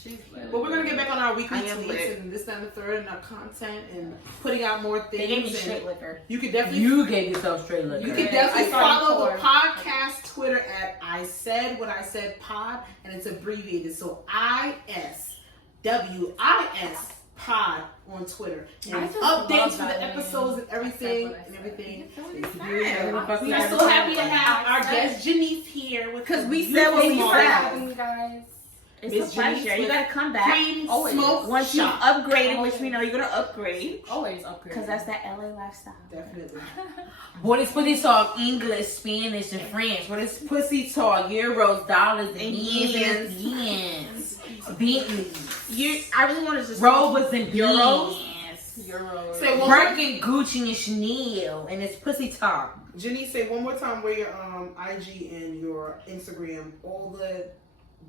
She's lit. But we're gonna get back on our weekly I am tweets lit. and this, that, and the third, and our content and putting out more They gave me things. straight And liquor. you could definitely You gave yourself straight liquor. You can Yeah, definitely I saw follow the before. podcast Twitter at I Said What I Said Pod, and it's abbreviated. So ISWIS Pod on Twitter. And I just updates love for that the name. episode and everything I Said What I and Said. everything. said. We are so happy to have our guest Janiece here with Because the we said what we beautiful said. smile. Having you guys. It's Miss a pleasure. Janiece You with gotta come back. Creme Always. Smoke Once you've Shop. upgraded, which we know you're gonna upgrade. Always upgrade. Because that's that LA lifestyle. Definitely. What is pussy talk? English, Spanish, and French. What is pussy talk? Euros, dollars, and And yens, yens. Bentleys, I really want to just Rovers, and Euros. B's. Euros. Say one more. Birkin, Gucci, and Chanel. And it's pussy talk. Janiece, say one more time where your IG and your Instagram, all the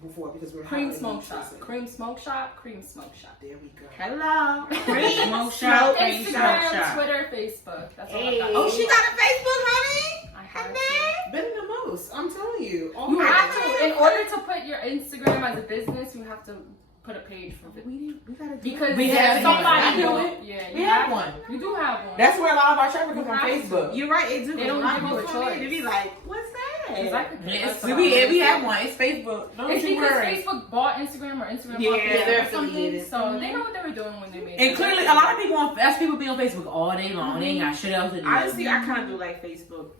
before, because we're Creme having Smoke you Shop. say. Creme Smoke Shop. Creme Smoke Shop. There we go. Hello. Creme Smoke Shop, Creme Smoke Instagram, Shop. Twitter, Facebook. That's all Hey. I got. Oh, she got a Facebook, honey? I have And to. then? Better than most. I'm telling you. All You my- have to. In order to put your Instagram as a business, you have to put a page for it. We gotta do Because We have somebody one. do it. Yeah, We you have one. You do have one. That's where a lot of our traffic comes You from have to. Facebook. You're right, it do. They don't A lot give of you a people come in, choice. They be like, what's that? 'Cause I could pick Yes, us we up. have one. It's Facebook. Don't It's you because worry. Facebook bought Instagram or Instagram Yeah, bought Facebook they're or something. affiliated. So they know what they were doing when they made And it. clearly, a lot of people that's people be on Facebook all day long. They ain't got shit else to do. Honestly, I kind of do like Facebook.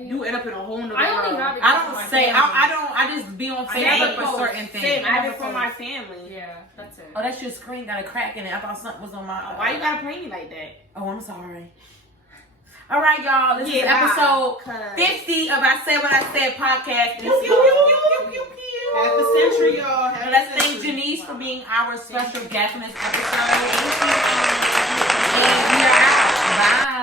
You end up in a whole nother I only world. have it I because of don't my say. family. I just be on I never Facebook for post. certain things. Same, I have it Never for my post. family. Yeah, that's it. Oh, that's your screen got a crack in it. I thought something was on my. Why you gotta play me like that? Oh, I'm sorry. All right, y'all. This is Yeah, episode 'cause- 50 of I Said What I Said podcast. Pew, pew, pew, pew, pew, pew. Half a century, y'all. Half a Let's thank century. Janiece for being our special guest in this episode. And we are out. Bye.